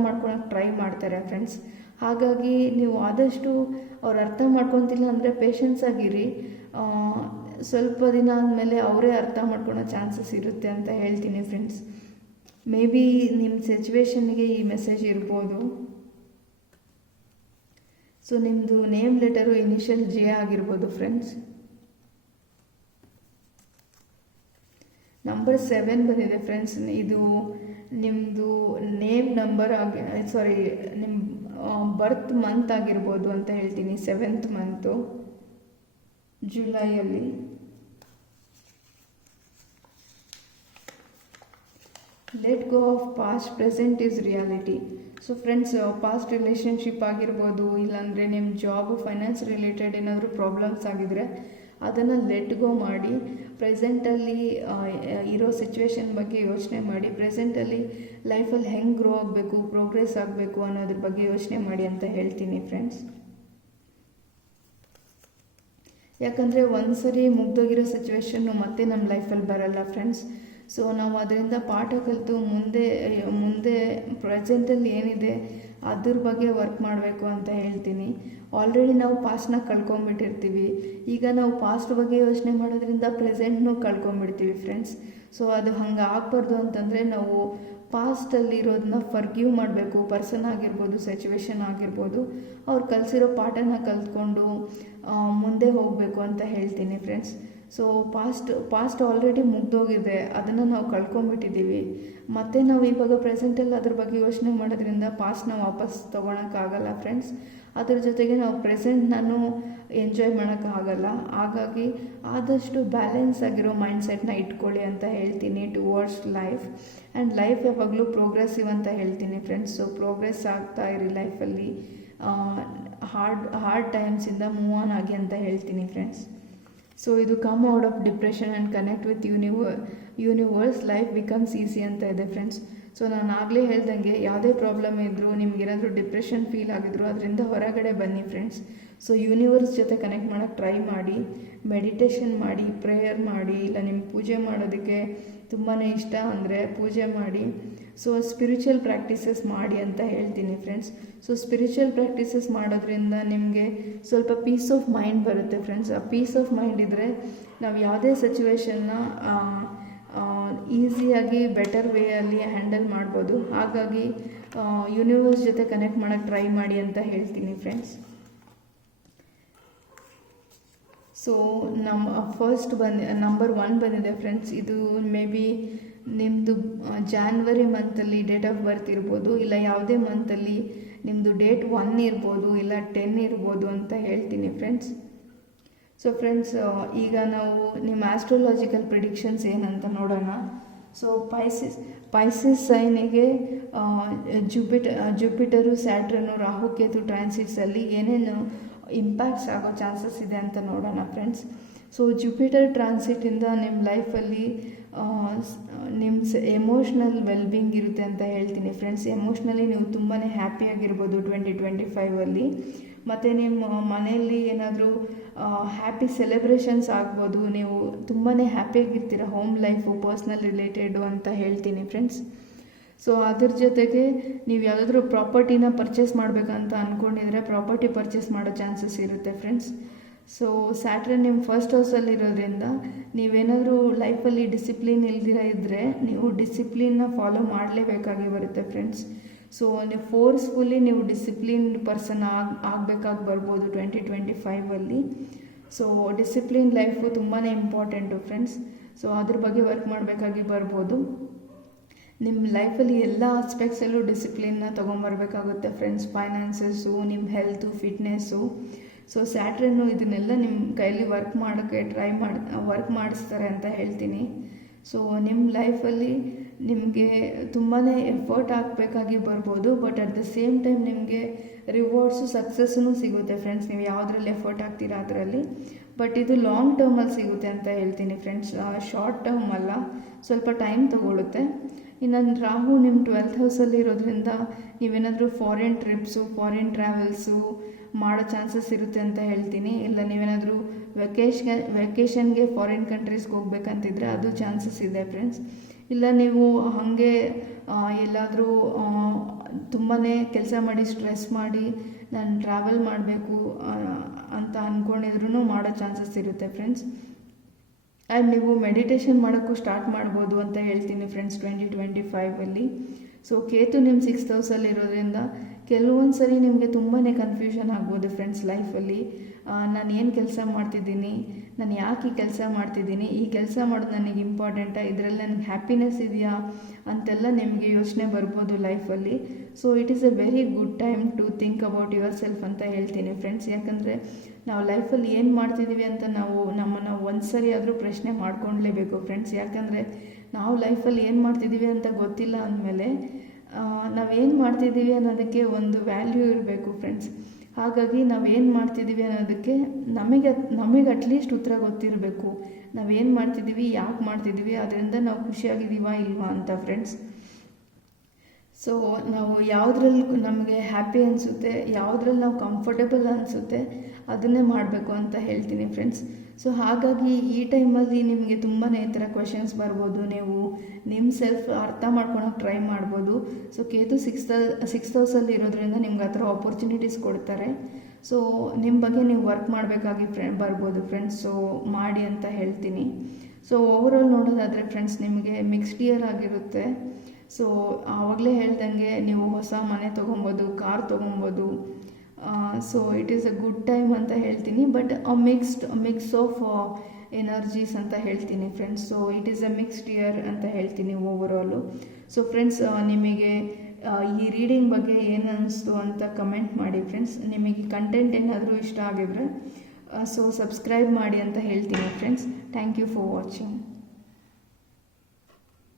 ಮಾಡ್ಕೊಳಕ್ಕೆ ಟ್ರೈ ಮಾಡ್ತಾರೆ ಫ್ರೆಂಡ್ಸ್. ಹಾಗಾಗಿ ನೀವು ಆದಷ್ಟು ಅವ್ರು ಅರ್ಥ ಮಾಡ್ಕೊತಿಲ್ಲ ಅಂದರೆ ಪೇಷನ್ಸ್ ಆಗಿರಿ. ಸ್ವಲ್ಪ ದಿನ ಆದಮೇಲೆ ಅವರೇ ಅರ್ಥ ಮಾಡ್ಕೊಳೋ ಚಾನ್ಸಸ್ ಇರುತ್ತೆ ಅಂತ ಹೇಳ್ತೀನಿ ಫ್ರೆಂಡ್ಸ್. ಮೇ ಬಿ ನಿಮ್ಮ ಸಿಚುವೇಶನ್ಗೆ ಈ ಮೆಸೇಜ್ ಇರ್ಬೋದು. ಸೊ ನಿಮ್ಮದು ನೇಮ್ ಲೆಟರು ಇನಿಷಿಯಲ್ ಜೆ ಆಗಿರ್ಬೋದು ಫ್ರೆಂಡ್ಸ್. ನಂಬರ್ 7 ಬಂದಿದೆ ಫ್ರೆಂಡ್ಸ್. ಇದು ನಿಮ್ಮದು ನೇಮ್ ನಂಬರ್ ನಿಮ್ಮ ಬರ್ತ್ ಮಂತ್ ಆಗಿರ್ಬೋದು ಅಂತ ಹೇಳ್ತೀನಿ. 7th ಮಂತು ಜುಲೈಯಲ್ಲಿ. Let go of past, present is reality. So friends, past relationship ಆಗಿರ್ಬೋದು, ಇಲ್ಲಾಂದರೆ ನಿಮ್ಮ ಜಾಬು, ಫೈನಾನ್ಸ್ ರಿಲೇಟೆಡ್ ಏನಾದರೂ ಪ್ರಾಬ್ಲಮ್ಸ್ ಆಗಿದ್ರೆ ಅದನ್ನು ಲೆಟ್ ಗೋ ಮಾಡಿ. ಪ್ರೆಸೆಂಟಲ್ಲಿ ಇರೋ ಸಿಚುವೇಶನ್ ಬಗ್ಗೆ ಯೋಚನೆ ಮಾಡಿ. ಪ್ರೆಸೆಂಟಲ್ಲಿ ಲೈಫಲ್ಲಿ ಹೆಂಗೆ ಗ್ರೋ ಆಗಬೇಕು, ಪ್ರೋಗ್ರೆಸ್ ಆಗಬೇಕು ಅನ್ನೋದ್ರ ಬಗ್ಗೆ ಯೋಚನೆ ಮಾಡಿ ಅಂತ ಹೇಳ್ತೀನಿ ಫ್ರೆಂಡ್ಸ್. ಯಾಕಂದರೆ ಒಂದು ಸರಿ ಮುಗ್ದೋಗಿರೋ ಸಿಚುವೇಶನ್ನು ಮತ್ತೆ ನಮ್ಮ ಲೈಫಲ್ಲಿ ಬರಲ್ಲ ಫ್ರೆಂಡ್ಸ್. ಸೊ ನಾವು ಅದರಿಂದ ಪಾಠ ಕಲಿತು ಮುಂದೆ ಪ್ರೆಸೆಂಟಲ್ಲಿ ಏನಿದೆ ಅದ್ರ ಬಗ್ಗೆ ವರ್ಕ್ ಮಾಡಬೇಕು ಅಂತ ಹೇಳ್ತೀನಿ. ಆಲ್ರೆಡಿ ನಾವು ಪಾಸ್ಟ್ನ ಕಳ್ಕೊಂಬಿಟ್ಟಿರ್ತೀವಿ. ಈಗ ನಾವು ಪಾಸ್ಟ್ ಬಗ್ಗೆ ಯೋಚನೆ ಮಾಡೋದ್ರಿಂದ ಪ್ರೆಸೆಂಟ್ನೂ ಕಳ್ಕೊಂಬಿಡ್ತೀವಿ ಫ್ರೆಂಡ್ಸ್. ಸೊ ಅದು ಹಂಗೆ ಆಗಬಾರ್ದು ಅಂತಂದರೆ ನಾವು ಪಾಸ್ಟಲ್ಲಿರೋದನ್ನ ಫರ್ಗಿವ್ ಮಾಡಬೇಕು. ಪರ್ಸನ್ ಆಗಿರ್ಬೋದು, ಸಿಚುವೇಶನ್ ಆಗಿರ್ಬೋದು, ಅವ್ರು ಕಲಿಸಿರೋ ಪಾಠನ ಕಲ್ತ್ಕೊಂಡು ಮುಂದೆ ಹೋಗಬೇಕು ಅಂತ ಹೇಳ್ತೀನಿ ಫ್ರೆಂಡ್ಸ್. ಸೊ ಪಾಸ್ಟ್ ಆಲ್ರೆಡಿ ಮುಗ್ದೋಗಿದೆ, ಅದನ್ನು ನಾವು ಕಳ್ಕೊಂಬಿಟ್ಟಿದ್ದೀವಿ. ಮತ್ತು ನಾವು ಇವಾಗ ಪ್ರೆಸೆಂಟಲ್ಲಿ ಅದ್ರ ಬಗ್ಗೆ ಯೋಚನೆ ಮಾಡೋದ್ರಿಂದ ಪಾಸ್ಟ್ನ ವಾಪಸ್ ತೊಗೊಳಕ್ಕಾಗಲ್ಲ ಫ್ರೆಂಡ್ಸ್. ಅದ್ರ ಜೊತೆಗೆ ನಾವು ಪ್ರೆಸೆಂಟ್ನೂ ಎಂಜಾಯ್ ಮಾಡೋಕ್ಕಾಗಲ್ಲ. ಹಾಗಾಗಿ ಆದಷ್ಟು ಬ್ಯಾಲೆನ್ಸ್ ಆಗಿರೋ ಮೈಂಡ್ಸೆಟ್ನ ಇಟ್ಕೊಳ್ಳಿ ಅಂತ ಹೇಳ್ತೀನಿ ಟುವರ್ಡ್ಸ್ ಲೈಫ್. ಆ್ಯಂಡ್ ಲೈಫ್ ಯಾವಾಗಲೂ ಪ್ರೋಗ್ರೆಸಿವ್ ಅಂತ ಹೇಳ್ತೀನಿ ಫ್ರೆಂಡ್ಸ್. ಸೊ ಪ್ರೋಗ್ರೆಸ್ ಆಗ್ತಾ ಇರಿ ಲೈಫಲ್ಲಿ. ಹಾರ್ಡ್ ಟೈಮ್ಸಿಂದ ಮೂವ್ ಆನ್ ಆಗಿ ಅಂತ ಹೇಳ್ತೀನಿ ಫ್ರೆಂಡ್ಸ್. ಸೊ ಇದು come out of depression and connect with universe, life becomes easy ಅಂತ ಇದೆ ಫ್ರೆಂಡ್ಸ್. ಸೊ ನಾನು ಆಗಲೇ ಹೇಳ್ದಂಗೆ ಯಾವುದೇ ಪ್ರಾಬ್ಲಮ್ ಇದ್ದರೂ, ನಿಮ್ಗೇನಾದರೂ ಡಿಪ್ರೆಷನ್ ಫೀಲ್ ಆಗಿದ್ರು ಅದರಿಂದ ಹೊರಗಡೆ ಬನ್ನಿ ಫ್ರೆಂಡ್ಸ್. ಸೊ ಯೂನಿವರ್ಸ್ ಜೊತೆ ಕನೆಕ್ಟ್ ಮಾಡೋಕ್ಕೆ ಟ್ರೈ ಮಾಡಿ, ಮೆಡಿಟೇಷನ್ ಮಾಡಿ, ಪ್ರೇಯರ್ ಮಾಡಿ, ಇಲ್ಲ ನಿಮ್ಮ ಪೂಜೆ ಮಾಡೋದಕ್ಕೆ ತುಂಬಾ ಇಷ್ಟ ಅಂದರೆ ಪೂಜೆ ಮಾಡಿ. ಸೊ ಸ್ಪಿರಿಚುವಲ್ ಪ್ರಾಕ್ಟೀಸಸ್ ಮಾಡಿ ಅಂತ ಹೇಳ್ತೀನಿ ಫ್ರೆಂಡ್ಸ್. ಸೊ ಸ್ಪಿರಿಚುವಲ್ ಪ್ರಾಕ್ಟೀಸಸ್ ಮಾಡೋದ್ರಿಂದ ನಿಮಗೆ ಸ್ವಲ್ಪ ಪೀಸ್ ಆಫ್ ಮೈಂಡ್ ಬರುತ್ತೆ ಫ್ರೆಂಡ್ಸ್. ಆ ಪೀಸ್ ಆಫ್ ಮೈಂಡ್ ಇದ್ದರೆ ನಾವು ಯಾವುದೇ ಸಿಚುವೇಶನ್ನ ಈಸಿಯಾಗಿ ಬೆಟರ್ ವೇಯಲ್ಲಿ ಹ್ಯಾಂಡಲ್ ಮಾಡ್ಬೋದು. ಹಾಗಾಗಿ ಯೂನಿವರ್ಸ್ ಜೊತೆ ಕನೆಕ್ಟ್ ಮಾಡೋಕ್ಕೆ ಟ್ರೈ ಮಾಡಿ ಅಂತ ಹೇಳ್ತೀನಿ ಫ್ರೆಂಡ್ಸ್. ಸೊ ಫಸ್ಟ್ ನಂಬರ್ 1 ಬಂದಿದೆ ಫ್ರೆಂಡ್ಸ್. ಇದು ಮೇ ಬಿ ನಿಮ್ಮದು ಜಾನ್ವರಿ ಮಂತಲ್ಲಿ ಡೇಟ್ ಆಫ್ ಬರ್ತ್ ಇರ್ಬೋದು, ಇಲ್ಲ ಯಾವುದೇ ಮಂತಲ್ಲಿ ನಿಮ್ಮದು ಡೇಟ್ 1 ಇರ್ಬೋದು, ಇಲ್ಲ 10 ಇರ್ಬೋದು ಅಂತ ಹೇಳ್ತೀನಿ ಫ್ರೆಂಡ್ಸ್. ಸೊ ಫ್ರೆಂಡ್ಸ್, ಈಗ ನಾವು ನಿಮ್ಮ ಆಸ್ಟ್ರೋಲಾಜಿಕಲ್ ಪ್ರಿಡಿಕ್ಷನ್ಸ್ ಏನಂತ ನೋಡೋಣ. So Pisces ಸೈನಿಗೆ Jupiter, ಸ್ಯಾಟ್ರನು, Rahu, Ketu ಟ್ರಾನ್ಸಿಟ್ಸಲ್ಲಿ ಏನೇನು ಇಂಪ್ಯಾಕ್ಟ್ಸ್ ಆಗೋ ಚಾನ್ಸಸ್ ಇದೆ ಅಂತ ನೋಡೋಣ ಫ್ರೆಂಡ್ಸ್. ಸೊ ಜುಪಿಟರ್ ಟ್ರಾನ್ಸಿಟಿಂದ ನಿಮ್ಮ ಲೈಫಲ್ಲಿ ನಿಮ್ಮ ಎಮೋಷ್ನಲ್ ವೆಲ್ಬೀಂಗ್ ಇರುತ್ತೆ ಅಂತ ಹೇಳ್ತೀನಿ ಫ್ರೆಂಡ್ಸ್. ಎಮೋಷ್ನಲಿ ನೀವು ತುಂಬಾ ಹ್ಯಾಪಿಯಾಗಿರ್ಬೋದು 2025ಅಲ್ಲಿ. ಮತ್ತು ನಿಮ್ಮ ಮನೆಯಲ್ಲಿ ಏನಾದರೂ ಹ್ಯಾಪಿ ಸೆಲೆಬ್ರೇಷನ್ಸ್ ಆಗ್ಬೋದು, ನೀವು ತುಂಬಾ ಹ್ಯಾಪಿಯಾಗಿರ್ತೀರ, ಹೋಮ್ ಲೈಫು, ಪರ್ಸ್ನಲ್ ರಿಲೇಟೆಡು ಅಂತ ಹೇಳ್ತೀನಿ ಫ್ರೆಂಡ್ಸ್. ಸೊ ಅದ್ರ ಜೊತೆಗೆ ನೀವು ಯಾವುದಾದ್ರೂ ಪ್ರಾಪರ್ಟಿನ ಪರ್ಚೇಸ್ ಮಾಡಬೇಕಂತ ಅಂದ್ಕೊಂಡಿದ್ರೆ ಪ್ರಾಪರ್ಟಿ ಪರ್ಚೇಸ್ ಮಾಡೋ ಚಾನ್ಸಸ್ ಇರುತ್ತೆ ಫ್ರೆಂಡ್ಸ್. ಸೊ ಸ್ಯಾಟ್ರನ್ ನಿಮ್ಮ ಫಸ್ಟ್ ಹೌಸಲ್ಲಿರೋದ್ರಿಂದ ನೀವೇನಾದರೂ ಲೈಫಲ್ಲಿ ಡಿಸಿಪ್ಲಿನ್ ಇಲ್ದಿರ ಇದ್ದರೆ ನೀವು ಡಿಸಿಪ್ಲಿನ್ನ ಫಾಲೋ ಮಾಡಲೇಬೇಕಾಗಿ ಬರುತ್ತೆ ಫ್ರೆಂಡ್ಸ್. ಸೊ ನೀವು ಫೋರ್ಸ್ಫುಲ್ಲಿ ನೀವು ಡಿಸಿಪ್ಲಿನ್ಡ್ ಪರ್ಸನ್ ಆಗಬೇಕಾಗಿ ಬರ್ಬೋದು 2025ಅಲ್ಲಿ. ಸೊ ಡಿಸಿಪ್ಲಿನ್ ಲೈಫು ತುಂಬಾ ಇಂಪಾರ್ಟೆಂಟು ಫ್ರೆಂಡ್ಸ್. ಸೊ ಅದ್ರ ಬಗ್ಗೆ ವರ್ಕ್ ಮಾಡಬೇಕಾಗಿ ಬರ್ಬೋದು. ನಿಮ್ಮ ಲೈಫಲ್ಲಿ ಎಲ್ಲ ಆಸ್ಪೆಕ್ಟ್ಸಲ್ಲೂ ಡಿಸಿಪ್ಲಿನ್ನ ತೊಗೊಂಬರ್ಬೇಕಾಗುತ್ತೆ ಫ್ರೆಂಡ್ಸ್. ಫೈನಾನ್ಸಸ್ಸು, ನಿಮ್ಮ ಹೆಲ್ತು, ಫಿಟ್ನೆಸ್ಸು. ಸೊ ಸ್ಯಾಟ್ರನ್ನು ಇದನ್ನೆಲ್ಲ ನಿಮ್ಮ ಕೈಲಿ ವರ್ಕ್ ಮಾಡಿಸ್ತಾರೆ ಅಂತ ಹೇಳ್ತೀನಿ. ಸೊ ನಿಮ್ಮ ಲೈಫಲ್ಲಿ ನಿಮಗೆ ತುಂಬಾ ಎಫರ್ಟ್ ಹಾಕಬೇಕಾಗಿ ಬರ್ಬೋದು, but at the same time ನಿಮಗೆ ರಿವಾರ್ಡ್ಸು, ಸಕ್ಸಸ್ಸೂ ಸಿಗುತ್ತೆ ಫ್ರೆಂಡ್ಸ್. ನೀವು ಯಾವುದ್ರಲ್ಲಿ ಎಫರ್ಟ್ ಹಾಕ್ತೀರಾ ಅದರಲ್ಲಿ. ಬಟ್ ಇದು ಲಾಂಗ್ ಟರ್ಮಲ್ಲಿ ಸಿಗುತ್ತೆ ಅಂತ ಹೇಳ್ತೀನಿ ಫ್ರೆಂಡ್ಸ್, ಶಾರ್ಟ್ ಟರ್ಮ್ ಅಲ್ಲ, ಸ್ವಲ್ಪ ಟೈಮ್ ತೊಗೊಳುತ್ತೆ. ಇನ್ನು ರಾಹು ನಿಮ್ಮ 12th ಹೌಸಲ್ಲಿ ಇರೋದ್ರಿಂದ ನೀವೇನಾದರೂ ಫಾರಿನ್ ಟ್ರಿಪ್ಸು, ಫಾರಿನ್ ಟ್ರಾವೆಲ್ಸು ಮಾಡೋ ಚಾನ್ಸಸ್ ಇರುತ್ತೆ ಅಂತ ಹೇಳ್ತೀನಿ. ಇಲ್ಲ ನೀವೇನಾದರೂ ವೆಕೇಷನ್ಗೆ ಫಾರಿನ್ ಕಂಟ್ರೀಸ್ಗೆ ಹೋಗ್ಬೇಕಂತಿದ್ರೆ ಅದು ಚಾನ್ಸಸ್ ಇದೆ ಫ್ರೆಂಡ್ಸ್. ಇಲ್ಲ ನೀವು ಹಾಗೆ ಎಲ್ಲಾದರೂ ತುಂಬಾ ಕೆಲಸ ಮಾಡಿ ಸ್ಟ್ರೆಸ್ ಮಾಡಿ ನಾನು ಟ್ರಾವೆಲ್ ಮಾಡಬೇಕು ಅಂತ ಅಂದ್ಕೊಂಡಿದ್ರೂ ಮಾಡೋ ಚಾನ್ಸಸ್ ಇರುತ್ತೆ ಫ್ರೆಂಡ್ಸ್. ಆ್ಯಂಡ್ ನೀವು ಮೆಡಿಟೇಷನ್ ಮಾಡೋಕ್ಕೂ ಸ್ಟಾರ್ಟ್ ಮಾಡ್ಬೋದು ಅಂತ ಹೇಳ್ತೀನಿ ಫ್ರೆಂಡ್ಸ್ 2025ಅಲ್ಲಿ. ಸೊ ಕೇತು ನಿಮ್ಮ 6th ಹೌಸಲ್ಲಿರೋದ್ರಿಂದ ಕೆಲವೊಂದು ಸರಿ ನಿಮಗೆ ತುಂಬಾ ಕನ್ಫ್ಯೂಷನ್ ಆಗ್ಬೋದು ಫ್ರೆಂಡ್ಸ್ ಲೈಫಲ್ಲಿ. ನಾನು ಏನು ಕೆಲಸ ಮಾಡ್ತಿದ್ದೀನಿ, ನಾನು ಯಾಕೆ ಈ ಕೆಲಸ ಮಾಡ್ತಿದ್ದೀನಿ, ಈ ಕೆಲಸ ಮಾಡೋದು ನನಗೆ ಇಂಪಾರ್ಟೆಂಟಾ, ಇದರಲ್ಲಿ ನನಗೆ ಹ್ಯಾಪಿನೆಸ್ ಇದೆಯಾ ಅಂತೆಲ್ಲ ನಿಮಗೆ ಯೋಚನೆ ಬರ್ಬೋದು ಲೈಫಲ್ಲಿ. So it is a very good time to think about yourself ಅಂತ ಹೇಳ್ತೀನಿ ಫ್ರೆಂಡ್ಸ್. ಯಾಕಂದರೆ ನಾವು ಲೈಫಲ್ಲಿ ಏನು ಮಾಡ್ತಿದ್ದೀವಿ ಅಂತ ನಮ್ಮನ್ನು ಒಂದು ಸರಿ ಆದರೂ ಪ್ರಶ್ನೆ ಮಾಡ್ಕೊಳ್ಲೇಬೇಕು ಫ್ರೆಂಡ್ಸ್. ಯಾಕಂದರೆ ನಾವು ಲೈಫಲ್ಲಿ ಏನು ಮಾಡ್ತಿದ್ದೀವಿ ಅಂತ ಗೊತ್ತಿಲ್ಲ ಅಂದಮೇಲೆ ನಾವೇನು ಮಾಡ್ತಿದ್ದೀವಿ ಅನ್ನೋದಕ್ಕೆ ಒಂದು ವ್ಯಾಲ್ಯೂ ಇರಬೇಕು ಫ್ರೆಂಡ್ಸ್. ಹಾಗಾಗಿ ನಾವೇನು ಮಾಡ್ತಿದ್ದೀವಿ ಅನ್ನೋದಕ್ಕೆ ನಮಗೆ ಅಟ್ಲೀಸ್ಟ್ ಉತ್ತರ ಗೊತ್ತಿರಬೇಕು. ನಾವೇನು ಮಾಡ್ತಿದ್ದೀವಿ, ಯಾಕೆ ಮಾಡ್ತಿದ್ದೀವಿ, ಅದರಿಂದ ನಾವು ಖುಷಿಯಾಗಿದ್ದೀವಾ ಇಲ್ವಾ ಅಂತ ಫ್ರೆಂಡ್ಸ್. ಸೊ ನಾವು ಯಾವುದ್ರಲ್ಲಿ ನಮಗೆ ಹ್ಯಾಪಿ ಅನಿಸುತ್ತೆ, ಯಾವುದ್ರಲ್ಲಿ ನಾವು ಕಂಫರ್ಟೇಬಲ್ ಅನಿಸುತ್ತೆ ಅದನ್ನೇ ಮಾಡಬೇಕು ಅಂತ ಹೇಳ್ತೀನಿ ಫ್ರೆಂಡ್ಸ್. ಸೊ ಹಾಗಾಗಿ ಈ ಟೈಮಲ್ಲಿ ನಿಮಗೆ ತುಂಬಾ ಈ ಥರ ಕ್ವೆಶನ್ಸ್ ಬರ್ಬೋದು, ನೀವು ನಿಮ್ಮ ಸೆಲ್ಫ್ ಅರ್ಥ ಮಾಡ್ಕೊಳಕ್ಕೆ ಟ್ರೈ ಮಾಡ್ಬೋದು. ಸೊ ಕೇತು 6th ಹೌಸಲ್ಲಿ ಇರೋದ್ರಿಂದ ನಿಮ್ಗೆ ಆ ಥರ ಆಪರ್ಚುನಿಟೀಸ್ ಕೊಡ್ತಾರೆ. ಸೊ ನಿಮ್ಮ ಬಗ್ಗೆ ನೀವು ವರ್ಕ್ ಮಾಡಬೇಕಾಗಿ ಬರ್ಬೋದು ಫ್ರೆಂಡ್ಸ್. ಸೊ ಮಾಡಿ ಅಂತ ಹೇಳ್ತೀನಿ. ಸೊ ಓವರಾಲ್ ನೋಡೋದಾದರೆ ಫ್ರೆಂಡ್ಸ್ ನಿಮಗೆ ಮಿಕ್ಸ್ಡ್ ಇಯರ್ ಆಗಿರುತ್ತೆ. ಸೊ ಆವಾಗಲೇ ಹೇಳ್ದಂಗೆ ನೀವು ಹೊಸ ಮನೆ ತೊಗೊಬೋದು, ಕಾರ್ ತೊಗೊಬೋದು. So it is a good time ಅಂತ ಹೇಳ್ತೀನಿ. ಬಟ್ ಮಿಕ್ಸ್ ಆಫ್ ಎನರ್ಜೀಸ್ ಅಂತ ಹೇಳ್ತೀನಿ friends. So it is a mixed year ಅಂತ ಹೇಳ್ತೀನಿ ಓವರಾಲು. ಸೊ ಫ್ರೆಂಡ್ಸ್, ನಿಮಗೆ ಈ ರೀಡಿಂಗ್ ಬಗ್ಗೆ ಏನು ಅನ್ನಿಸ್ತು ಅಂತ ಕಮೆಂಟ್ ಮಾಡಿ ಫ್ರೆಂಡ್ಸ್. ನಿಮಗೆ ಕಂಟೆಂಟ್ ಏನಾದರೂ ಇಷ್ಟ ಆಗಿದ್ರೆ ಸೊ ಸಬ್ಸ್ಕ್ರೈಬ್ ಮಾಡಿ ಅಂತ ಹೇಳ್ತೀನಿ friends. Thank you for watching.